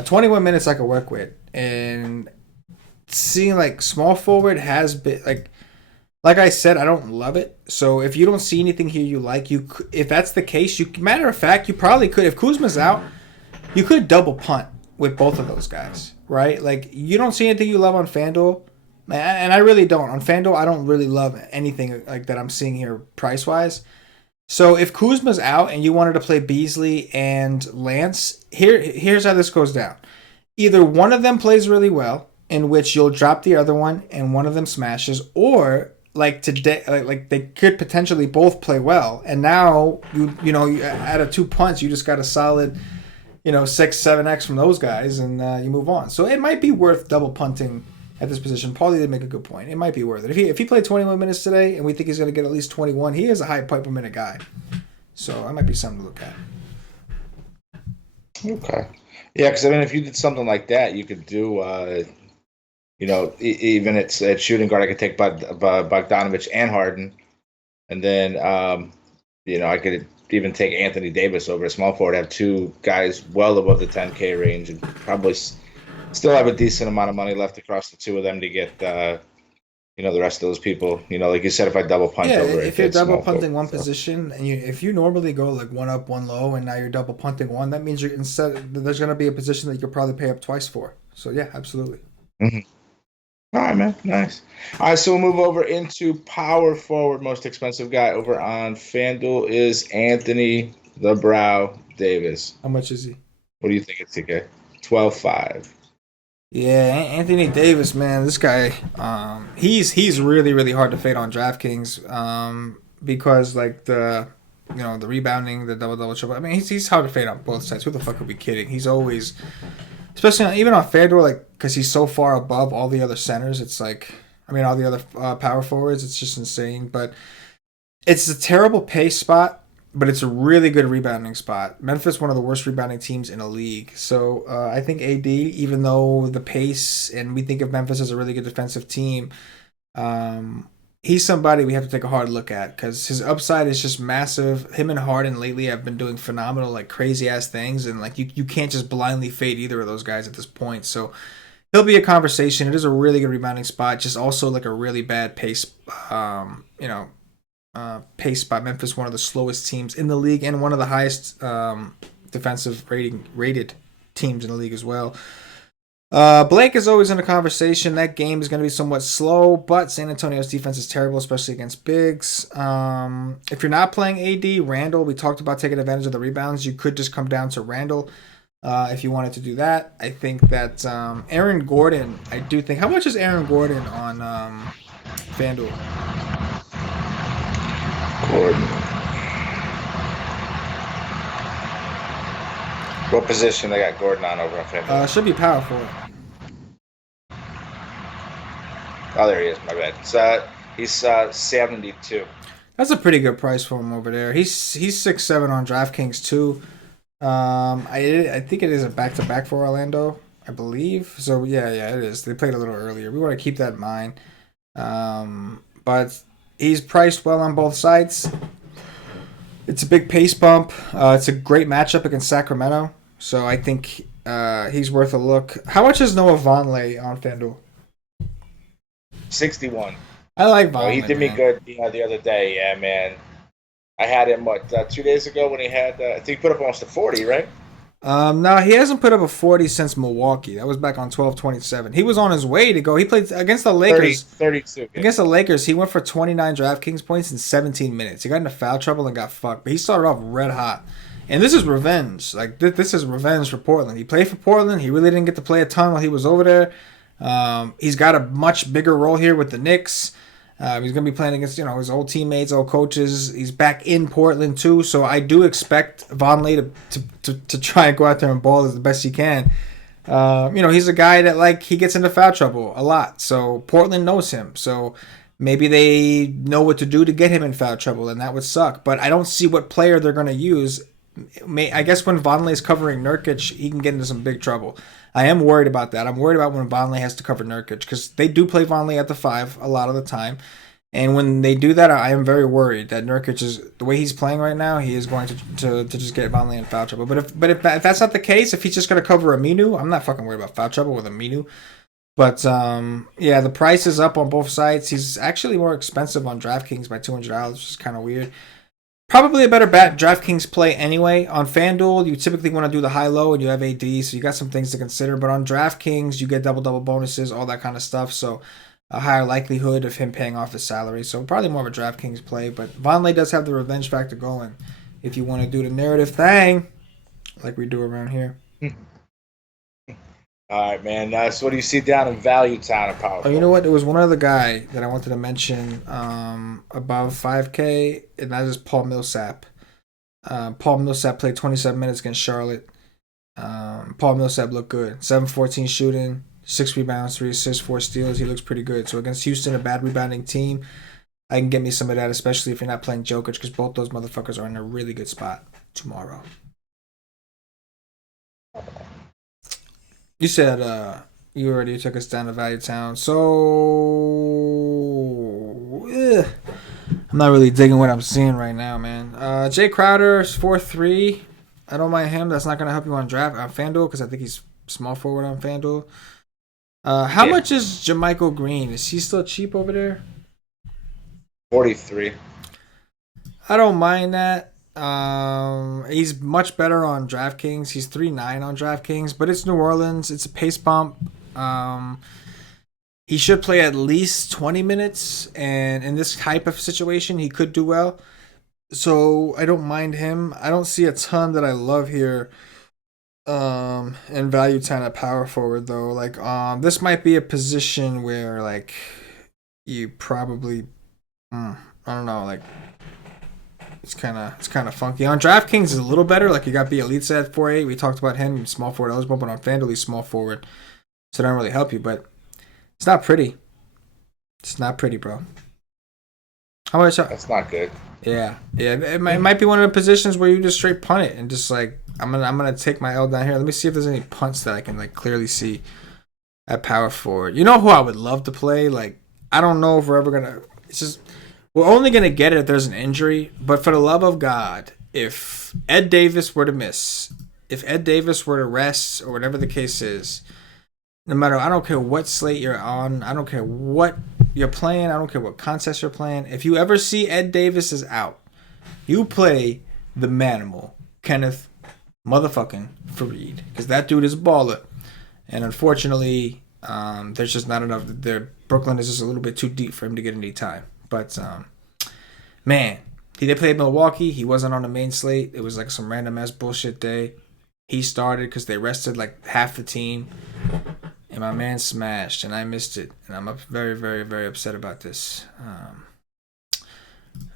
21 minutes I could work with, and seeing like small forward has been like I said, I don't love it. So if you don't see anything here you like, if that's the case, matter of fact, you probably could. If Kuzma's out, you could double punt with both of those guys, right? Like you don't see anything you love on FanDuel, and I really don't. On FanDuel, I don't really love anything like that I'm seeing here price wise. So if Kuzma's out and you wanted to play Beasley and Lance, here's how this goes down. Either one of them plays really well, in which you'll drop the other one and one of them smashes, or like today, like they could potentially both play well, and now you out of 2 punts you just got a solid 6-7x from those guys, and you move on. So it might be worth double punting at this position. Paulie did make a good point. It might be worth it. If he played 21 minutes today and we think he's going to get at least 21, he is a high point per minute guy. So that might be something to look at. Okay. Yeah, because if you did something like that, you could do, even at shooting guard, I could take Bogdanovich and Harden. And then, I could even take Anthony Davis over a small forward, have two guys well above the 10K range, and probably still have a decent amount of money left across the two of them to get, the rest of those people. Like you said, if I double punt over, if you're double punting one position, and if you normally go like one up, one low, and now you're double punting one, that means there's going to be a position that you could probably pay up twice for. So yeah, absolutely. Mm-hmm. All right, man. Nice. All right, so we'll move over into power forward. Most expensive guy over on FanDuel is Anthony the Brow Davis. How much is he? What do you think it's TK? 12.5. Yeah, Anthony Davis, man, this guy, he's really, really hard to fade on DraftKings, because like the rebounding, the double triple. I mean, he's hard to fade on both sides. Who the fuck would be kidding? He's always, especially even on FanDuel, like because he's so far above all the other centers. It's like, all the other power forwards. It's just insane. But it's a terrible pace spot. But it's a really good rebounding spot. Memphis, one of the worst rebounding teams in the league. So I think AD, even though the pace, and we think of Memphis as a really good defensive team, he's somebody we have to take a hard look at because his upside is just massive. Him and Harden lately have been doing phenomenal, like crazy-ass things, and like you can't just blindly fade either of those guys at this point. So he'll be a conversation. It is a really good rebounding spot, just also like a really bad pace, pace by Memphis, one of the slowest teams in the league and one of the highest defensive rated teams in the league as well. Blake is always in the conversation. That game is going to be somewhat slow, but San Antonio's defense is terrible, especially against bigs. If you're not playing AD, Randall, we talked about taking advantage of the rebounds. You could just come down to Randall if you wanted to do that. I think that Aaron Gordon, I do think. How much is Aaron Gordon on FanDuel? Gordon. What position they got Gordon on over on FanDuel? Should be power forward. Oh, there he is. My bad. So he's 72. That's a pretty good price for him over there. He's 6'7" on DraftKings too. I think it is a back-to-back for Orlando. I believe. So yeah, it is. They played a little earlier. We want to keep that in mind. But he's priced well on both sides. It's a big pace bump. It's a great matchup against Sacramento. So I think he's worth a look. How much is Noah Vonleh on FanDuel? 61. I like Vonleh. He did me good, the other day. Yeah, man. I had him 2 days ago when he had. I think he put up almost a 40, right? No, he hasn't put up a 40 since Milwaukee. That was back on 12/27. He was on his way to go. He played against the Lakers. 32. Yeah. Against the Lakers, he went for 29 DraftKings points in 17 minutes. He got into foul trouble and got fucked. But he started off red hot. And this is revenge. Like, this is revenge for Portland. He played for Portland. He really didn't get to play a ton while he was over there. He's got a much bigger role here with the Knicks. He's going to be playing against, his old teammates, old coaches. He's back in Portland, too. So I do expect Vonleh to try and go out there and ball as the best he can. He's a guy that, he gets into foul trouble a lot. So Portland knows him. So maybe they know what to do to get him in foul trouble, and that would suck. But I don't see what player they're going to use. I guess when Vonleh is covering Nurkic, he can get into some big trouble. I am worried about that. I'm worried about when Vonleh has to cover Nurkic because they do play Vonleh at the 5 a lot of the time. And when they do that, I am very worried that Nurkic is the way he's playing right now. He is going to just get Vonleh in foul trouble. But if that's not the case, if he's just going to cover Aminu, I'm not fucking worried about foul trouble with Aminu. But the price is up on both sides. He's actually more expensive on DraftKings by $200, which is kind of weird. Probably a better DraftKings play anyway. On FanDuel, you typically want to do the high-low, and you have AD, so you got some things to consider. But on DraftKings, you get double-double bonuses, all that kind of stuff. So a higher likelihood of him paying off his salary. So probably more of a DraftKings play. But Vonleh does have the revenge factor going if you want to do the narrative thing like we do around here. All right, man. So what do you see down in Value Town and Power? Oh, you know what? There was one other guy that I wanted to mention above 5K, and that is Paul Millsap. Paul Millsap played 27 minutes against Charlotte. Paul Millsap looked good. 7-14 shooting, 6 rebounds, 3 assists, 4 steals. He looks pretty good. So against Houston, a bad rebounding team, I can get me some of that, especially if you're not playing Jokic, because both those motherfuckers are in a really good spot tomorrow. You said you already took us down to Value Town, so I'm not really digging what I'm seeing right now, man. Jae Crowder is 4-3. I don't mind him. That's not gonna help you on FanDuel because I think he's small forward on FanDuel. How much is Jermichael Green? Is he still cheap over there? 43. I don't mind that. He's much better on DraftKings. He's 3.9 on DraftKings, but it's New Orleans. It's a pace bump. He should play at least 20 minutes, and in this type of situation, he could do well. So I don't mind him. I don't see a ton that I love here. In Value Town at power forward though, this might be a position where you probably, I don't know, It's kind of funky. On DraftKings is a little better. You got Bielitsa at 4.8. We talked about him, small forward eligible, but on FanDuel he's small forward, so it doesn't really help you. But it's not pretty. It's not pretty, bro. How much? That's not good. Yeah. It might be one of the positions where you just straight punt it and just I'm gonna take my L down here. Let me see if there's any punts that I can clearly see at power forward. You know who I would love to play? I don't know if we're ever gonna. It's just. We're only going to get it if there's an injury, but for the love of God, if Ed Davis were to miss, if Ed Davis were to rest, or whatever the case is, no matter, I don't care what slate you're on, I don't care what you're playing, I don't care what contest you're playing, if you ever see Ed Davis is out, you play the manimal, Kenneth motherfucking Fareed, because that dude is a baller, and unfortunately, there's just not enough, Brooklyn is just a little bit too deep for him to get any time. But, man, they played Milwaukee. He wasn't on the main slate. It was some random-ass bullshit day. He started because they rested half the team. And my man smashed, and I missed it. And I'm very, very, very upset about this.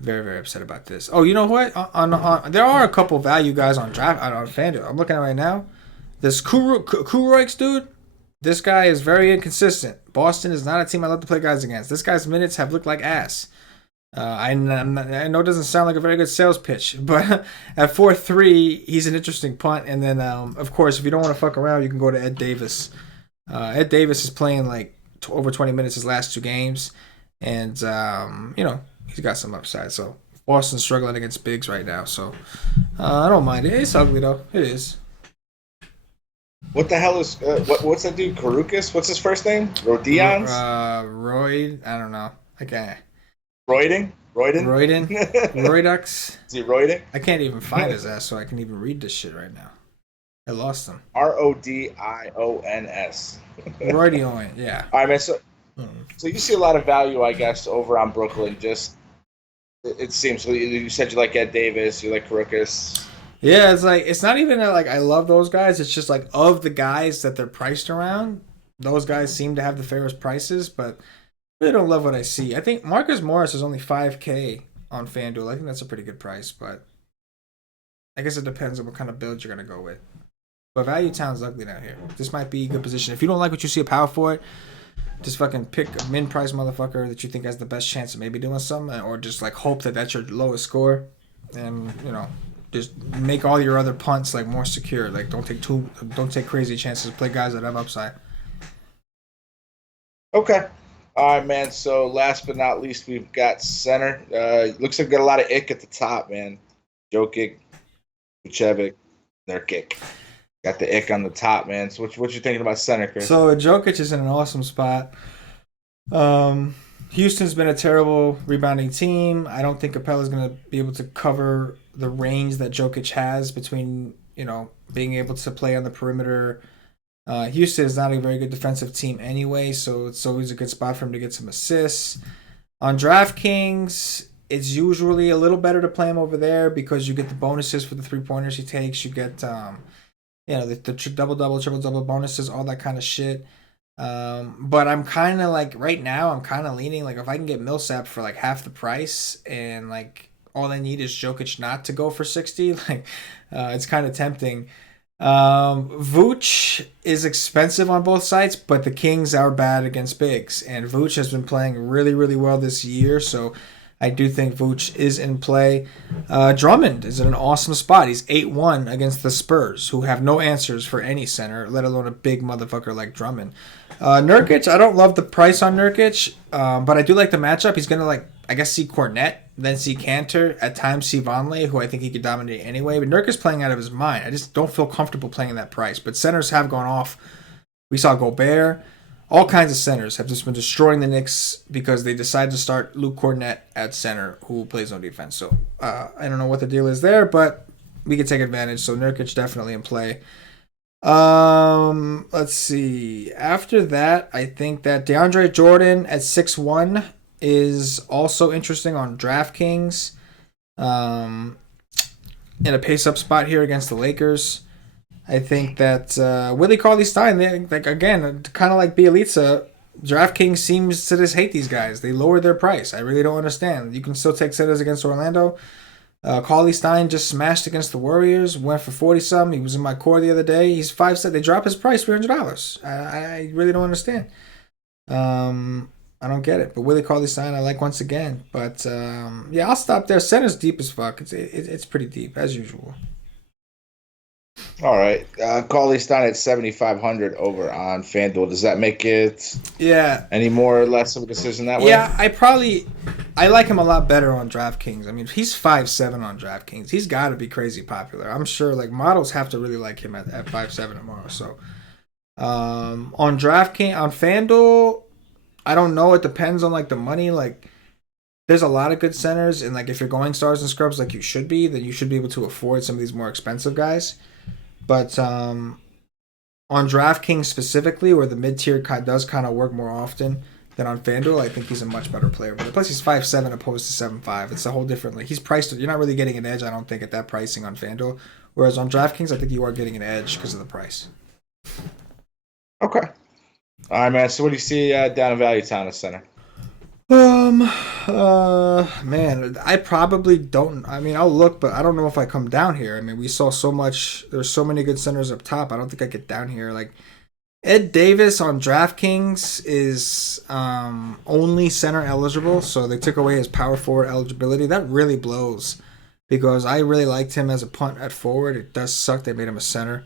Very, very upset about this. Oh, you know what? There are a couple value guys on FanDuel. I'm looking at it right now. This Kuroix dude. This guy is very inconsistent. Boston is not a team I love to play guys against. This guy's minutes have looked like ass. I know it doesn't sound like a very good sales pitch, but at 4-3, he's an interesting punt. And then, of course, if you don't want to fuck around, you can go to Ed Davis. Ed Davis is playing like over 20 minutes his last two games, and he's got some upside. So Boston's struggling against bigs right now, so I don't mind it. It's ugly though. It is. What the hell is what's that dude? Karukas? What's his first name? Rodions? Royd. I don't know. Okay. Royding? Roydux. Is he roiding? I can't even find his ass, so I can even read this shit right now. I lost him. Rodions. Roydioin, yeah. All right, man. So you see a lot of value, I guess, over on Brooklyn. Just it seems. So you said you like Ed Davis, you like Karukas. Yeah, it's like it's not even like I love those guys. It's just like of the guys that they're priced around, those guys seem to have the fairest prices, but I really don't love what I see. I think Marcus Morris is only $5K on FanDuel. I think that's a pretty good price, but I guess it depends on what kind of build you're gonna go with. But Value Town's ugly down here. This might be a good position. If you don't like what you see a power forward, just fucking pick a min price motherfucker that you think has the best chance of maybe doing something, or just like hope that that's your lowest score, and just make all your other punts like more secure. Like don't take crazy chances. Play guys that have upside. Okay. All right, man. So last but not least, we've got center. Looks like we got a lot of ick at the top, man. Jokic, Vucevic, Nurkic. Got the ick on the top, man. So what you thinking about center, Chris? So Jokic is in an awesome spot. Houston's been a terrible rebounding team. I don't think Capella's going to be able to cover the range that Jokic has between, being able to play on the perimeter. Houston is not a very good defensive team anyway, so it's always a good spot for him to get some assists. On DraftKings, it's usually a little better to play him over there because you get the bonuses for the 3-pointers he takes. You get, the double-double, triple-double bonuses, all that kind of shit. But I'm kind of like, right now, I'm kind of leaning, like, if I can get Millsap for, like, half the price and, like, all I need is Jokic not to go for 60, like, it's kind of tempting. Vooch is expensive on both sides, but the Kings are bad against bigs, and Vooch has been playing really, really well this year, so I do think Vooch is in play. Drummond is in an awesome spot. He's 8-1 against the Spurs, who have no answers for any center, let alone a big motherfucker like Drummond. Nurkic, I don't love the price on Nurkic, but I do like the matchup. He's going to, see Cornette, then see Cantor, at times see Vonleh, who I think he could dominate anyway. But Nurkic's playing out of his mind. I just don't feel comfortable playing that price. But centers have gone off. We saw Gobert. All kinds of centers have just been destroying the Knicks because they decided to start Luke Cornette at center, who plays no defense. So I don't know what the deal is there, but we can take advantage. So Nurkic definitely in play. Let's see. After that, I think that DeAndre Jordan at 6-1 is also interesting on DraftKings. In a pace-up spot here against the Lakers. I think that Willie Cauley-Stein, again, kind of like Bielitsa, DraftKings seems to just hate these guys. They lower their price. I really don't understand. You can still take sitters against Orlando. Cauley-Stein just smashed against the Warriors, went for 40-something. He was in my core the other day. He's 5 They drop his price $300. I really don't understand. I don't get it. But Willie Cauley-Stein I like once again. But, I'll stop there. Center's deep as fuck. It's pretty deep, as usual. All right. Cauley-Stein at 7,500 over on FanDuel. Does that make it any more or less of a decision that way? Yeah, I like him a lot better on DraftKings. I mean, if he's 5'7" on DraftKings, he's got to be crazy popular. I'm sure models have to really like him at 5'7" tomorrow. So on DraftKings, on FanDuel, I don't know. It depends on the money. There's a lot of good centers, and if you're going stars and scrubs like you should be, then you should be able to afford some of these more expensive guys. But on DraftKings specifically, where the mid-tier does kind of work more often than on FanDuel, I think he's a much better player. But plus, he's 5'7" opposed to 7'5". It's a whole different. He's priced. You're not really getting an edge, I don't think, at that pricing on FanDuel. Whereas on DraftKings, I think you are getting an edge because of the price. Okay. All right, man. So what do you see down in Value Town at center? Man, I probably don't. I mean, I'll look, but I don't know if I come down here. I mean, we saw so much. There's so many good centers up top. I don't think I get down here. Ed Davis on DraftKings is only center eligible, so they took away his power forward eligibility. That really blows because I really liked him as a punt at forward. It does suck they made him a center.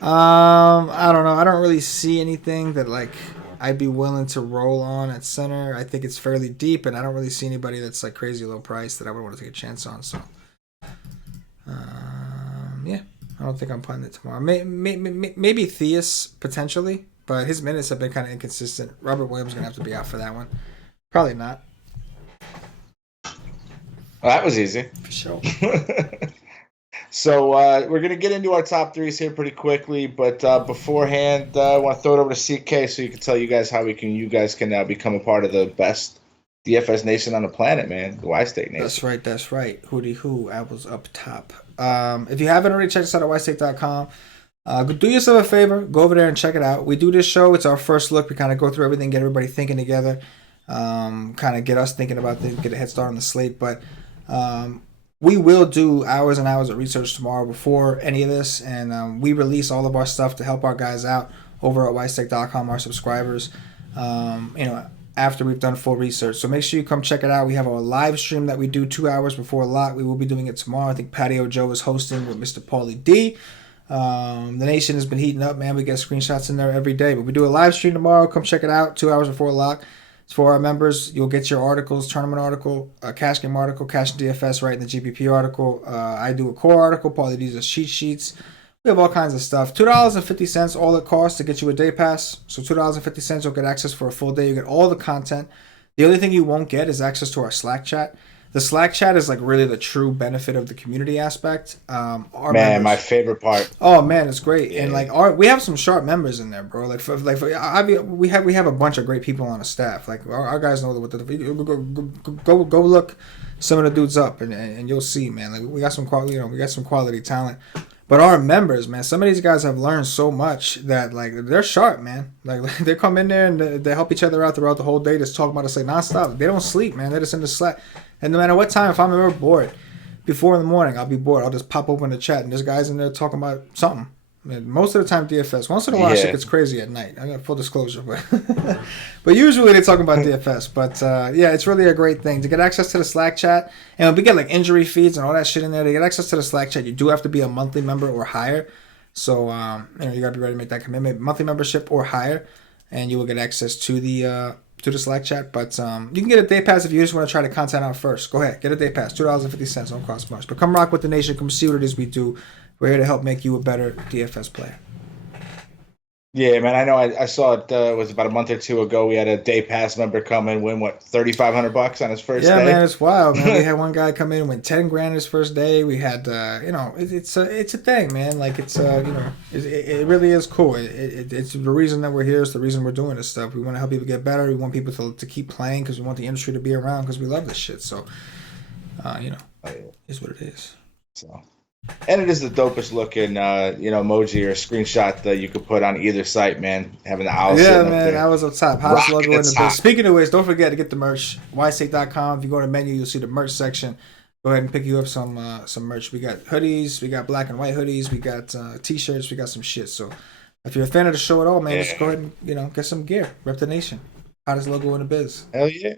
I don't know. I don't really see anything that like I'd be willing to roll on at center. I think it's fairly deep, and I don't really see anybody that's like crazy low price that I would want to take a chance on. So, yeah. I don't think I'm playing it tomorrow. Maybe Theus potentially, but his minutes have been kind of inconsistent. Robert Williams is going to have to be out for that one. Probably not. Well, that was easy. For sure. So we're going to get into our top threes here pretty quickly, but beforehand, I want to throw it over to CK so you can tell you guys how you guys can now become a part of the best DFS nation on the planet, man. The Y-State nation. That's right. Hootie hoo, I was up top. If you haven't already checked us out at ystate.com, do yourself a favor, go over there and check it out. We do this show, it's our first look. We kind of go through everything, get everybody thinking together, kind of get us thinking about things, get a head start on the slate. But we will do hours and hours of research tomorrow before any of this, and we release all of our stuff to help our guys out over at ystate.com, our subscribers. After we've done full research. So make sure you come check it out. We have our live stream that we do 2 hours before lock. We will be doing it tomorrow. I think Patio Joe is hosting with Mr. Paulie D. The nation has been heating up, man. We get screenshots in there every day. But we do a live stream tomorrow. Come check it out 2 hours before lock. It's for our members. You'll get your articles, tournament article, cash game article, cash DFS right in the GPP article. I do a core article. Paulie D's a cheat sheets. We have all kinds of stuff. $2.50 all it costs to get you a day pass. So $2.50 you'll get access for a full day. You get all the content. The only thing you won't get is access to our Slack chat. The Slack chat is like really the true benefit of the community aspect. My favorite part. Oh man, it's great. Yeah. And like we have some sharp members in there, bro. We have a bunch of great people on the staff. Like our guys know what go look some of the dudes up and you'll see, man. Like we got some quality, we got some quality talent. But our members, man, some of these guys have learned so much that, like, they're sharp, man. Like, they come in there and they help each other out throughout the whole day. Just talk about it, say nonstop. They don't sleep, man. They're just in the Slack. And no matter what time, if I'm ever bored, before in the morning, I'll be bored. I'll just pop open the chat and there's guys in there talking about something. Most of the time DFS. Once in a while, shit gets crazy at night. I got full disclosure, but usually they're talking about DFS. But it's really a great thing to get access to the Slack chat, and we get like injury feeds and all that shit in there. To get access to the Slack chat, you do have to be a monthly member or higher. So you got to be ready to make that commitment, monthly membership or higher, and you will get access to the Slack chat. But you can get a day pass if you just want to try the content out first. Go ahead, get a day pass, $2.50, don't cost much. But come rock with the nation, come see what it is we do. We're here to help make you a better DFS player. Yeah, man. I know. I saw it was about a month or two ago. We had a day pass member come and win $3,500 on his first day. Yeah, man, it's wild, man. We had one guy come in and win $10,000 his first day. We had, it's a thing, man. Like it really is cool. It's the reason that we're here. It's the reason we're doing this stuff. We want to help people get better. We want people to keep playing because we want the industry to be around because we love this shit. So, it's what it is. So. And it is the dopest looking, emoji or screenshot that you could put on either site, man. Having the owl sitting up there. I was up top. Hottest logo in the biz. Speaking of which, don't forget to get the merch. ystate.com. If you go to the menu, you'll see the merch section. Go ahead and pick you up some merch. We got hoodies. We got black and white hoodies. We got t-shirts. We got some shit. So if you're a fan of the show at all, man, just go ahead and, get some gear. Rep the nation. Hottest logo in the biz. Hell yeah.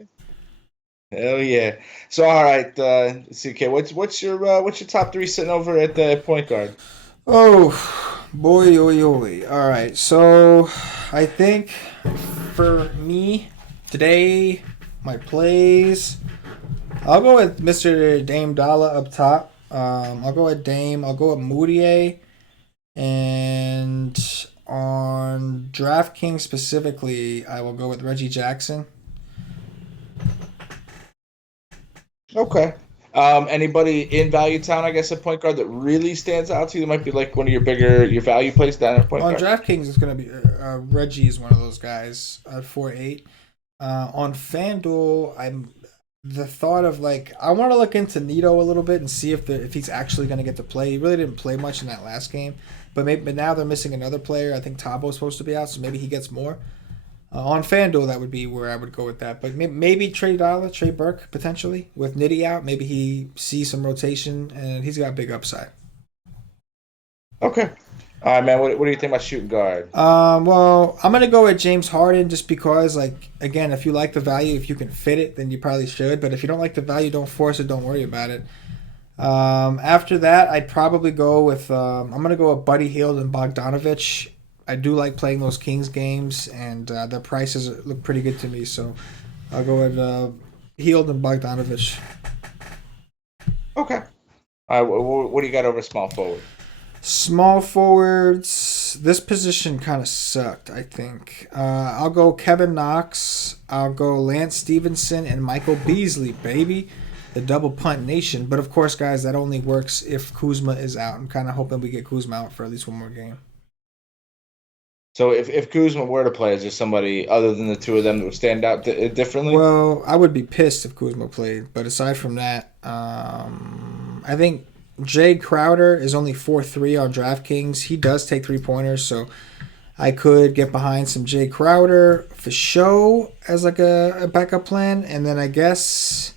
Hell yeah! So all right, CK, what's your top three sitting over at the point guard? Oh boy, all right. So I think for me today, my plays, I'll go with Mr. Dame Dollar up top. I'll go with Dame. I'll go with Moutier, and on DraftKings specifically, I will go with Reggie Jackson. Okay. Anybody in Value Town, I guess, at point guard that really stands out to you? That might be like one of your value plays down at point guard. On DraftKings, it's going to be Reggie is one of those guys at 4.8. On FanDuel, I'm the thought of I want to look into Nito a little bit and see if he's actually going to get to play. He really didn't play much in that last game, but now they're missing another player. I think Tabo's supposed to be out, so maybe he gets more. On FanDuel, that would be where I would go with that. But maybe Trey Burke, potentially. With Nitty out, maybe he sees some rotation, and he's got big upside. Okay. All right, man. What do you think about shooting guard? Well, I'm gonna go with James Harden just because, like, again, if you like the value, if you can fit it, then you probably should. But if you don't like the value, don't force it. Don't worry about it. After that, I'd probably go with. I'm gonna go with Buddy Hield and Bogdanovich. I do like playing those Kings games, and their prices look pretty good to me. So I'll go with Hield and Bogdanovich. Okay. All right. What do you got over small forward? Small forwards, this position kind of sucked, I think. I'll go Kevin Knox. I'll go Lance Stevenson and Michael Beasley, baby. The double punt nation. But of course, guys, that only works if Kuzma is out. I'm kind of hoping we get Kuzma out for at least one more game. So if Kuzma were to play, is there somebody other than the two of them that would stand out differently? Well, I would be pissed if Kuzma played. But aside from that, I think Jae Crowder is only 4-3 on DraftKings. He does take 3-pointers, so I could get behind some Jae Crowder for show as like a backup plan. And then I guess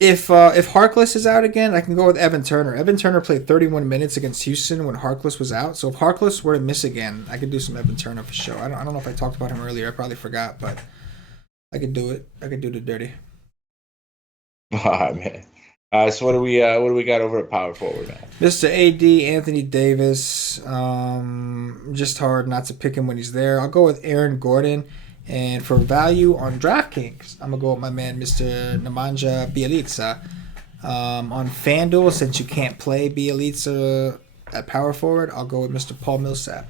if Harkless is out again, I can go with Evan Turner. Evan Turner played 31 minutes against Houston when Harkless was out. So if Harkless were to miss again, I could do some Evan Turner for show. I don't know if I talked about him earlier. I probably forgot, but I could do it. I could do the dirty. All right, man. So what do we got over at power forward now? Mr. AD, Anthony Davis. Just hard not to pick him when he's there. I'll go with Aaron Gordon. And for value on DraftKings, I'm going to go with my man, Mr. Nemanja Bjelica. On FanDuel, since you can't play Bjelica at power forward, I'll go with Mr. Paul Millsap.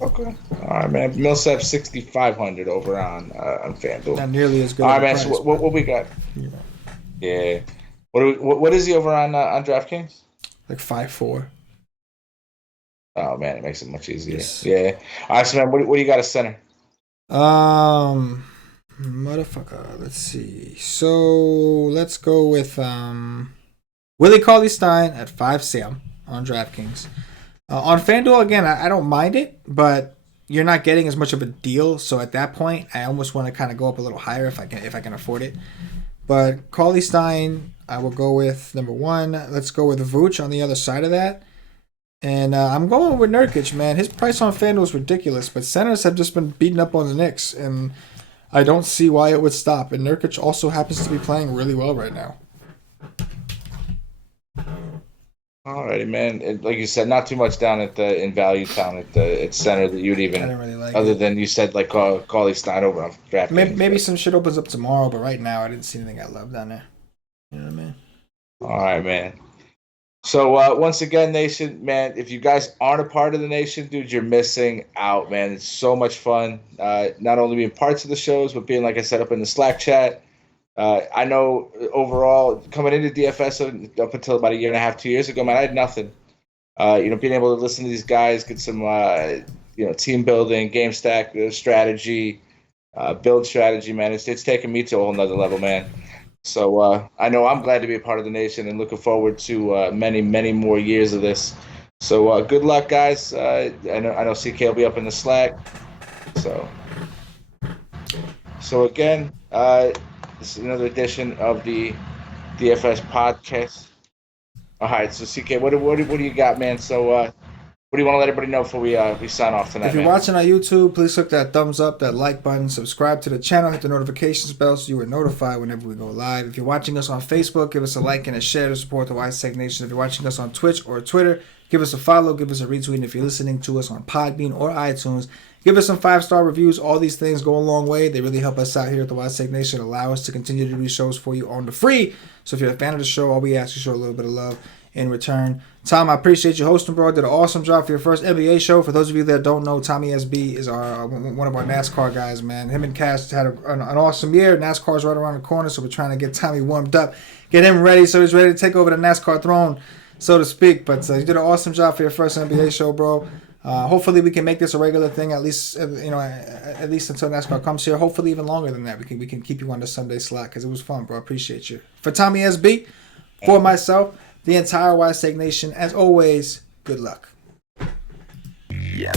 Okay. All right, man. Millsap 6,500 over on FanDuel. Not nearly as good. All right, man. So what we got? Yeah. What is he over on DraftKings? Like 5'4". Oh man, it makes it much easier. Yes. Yeah. All right, so man, what do you got at center? Motherfucker. Let's see. So let's go with Willie Cauley-Stein at 5 on DraftKings. On FanDuel, again, I don't mind it, but you're not getting as much of a deal. So at that point, I almost want to kind of go up a little higher if I can afford it. But Cauley-Stein, I will go with number 1. Let's go with Vooch on the other side of that. And I'm going with Nurkic, man. His price on FanDuel is ridiculous, but centers have just been beating up on the Knicks, and I don't see why it would stop. And Nurkic also happens to be playing really well right now. Alrighty, man. Like you said, not too much down in value down at center that you'd even. I don't really like other it. Than you said, like Cauley-Stein over on DraftKings. Maybe some shit opens up tomorrow, but right now I didn't see anything I love down there. You know what I mean? All right, man. So once again, Nation, man, if you guys aren't a part of the Nation, dude, you're missing out, man. It's so much fun. Not only being parts of the shows, but being, like I said, up in the Slack chat. I know overall, coming into DFS up until about a year and a half, 2 years ago, man, I had nothing. Being able to listen to these guys, get some, team building, game stack strategy, build strategy, man. It's taken me to a whole nother level, man. So I know I'm glad to be a part of the Nation and looking forward to many, many more years of this. So good luck, guys. I know CK will be up in the Slack. So again, this is another edition of the DFS podcast. All right, so CK, what do you got, man? So what do you want to let everybody know before we sign off tonight, If you're man? watching on YouTube, please click that thumbs up, that like button, subscribe to the channel, hit the notifications bell so you are notified whenever we go live. If you're watching us on Facebook, give us a like and a share to support the Wise Tech Nation. If you're watching us on Twitch or Twitter, give us a follow, give us a retweet. And if you're listening to us on Podbean or iTunes, give us some 5-star reviews. All these things go a long way. They really help us out here at the Wise Tech Nation, allow us to continue to do shows for you on the free. So if you're a fan of the show, all we ask is show a little bit of love in return. Tom, I appreciate you hosting, bro. Did an awesome job for your first NBA show. For those of you that don't know, Tommy SB is one of our NASCAR guys, man. Him and Cash had an awesome year. NASCAR's right around the corner, so we're trying to get Tommy warmed up, get him ready so he's ready to take over the NASCAR throne, so to speak. But you did an awesome job for your first NBA show, bro. Hopefully we can make this a regular thing, at least until NASCAR comes here. Hopefully even longer than that. We can keep you on the Sunday slot because it was fun, bro. I appreciate you. For Tommy SB, for myself, the entire Wise Tech Nation, as always, good luck. Yeah.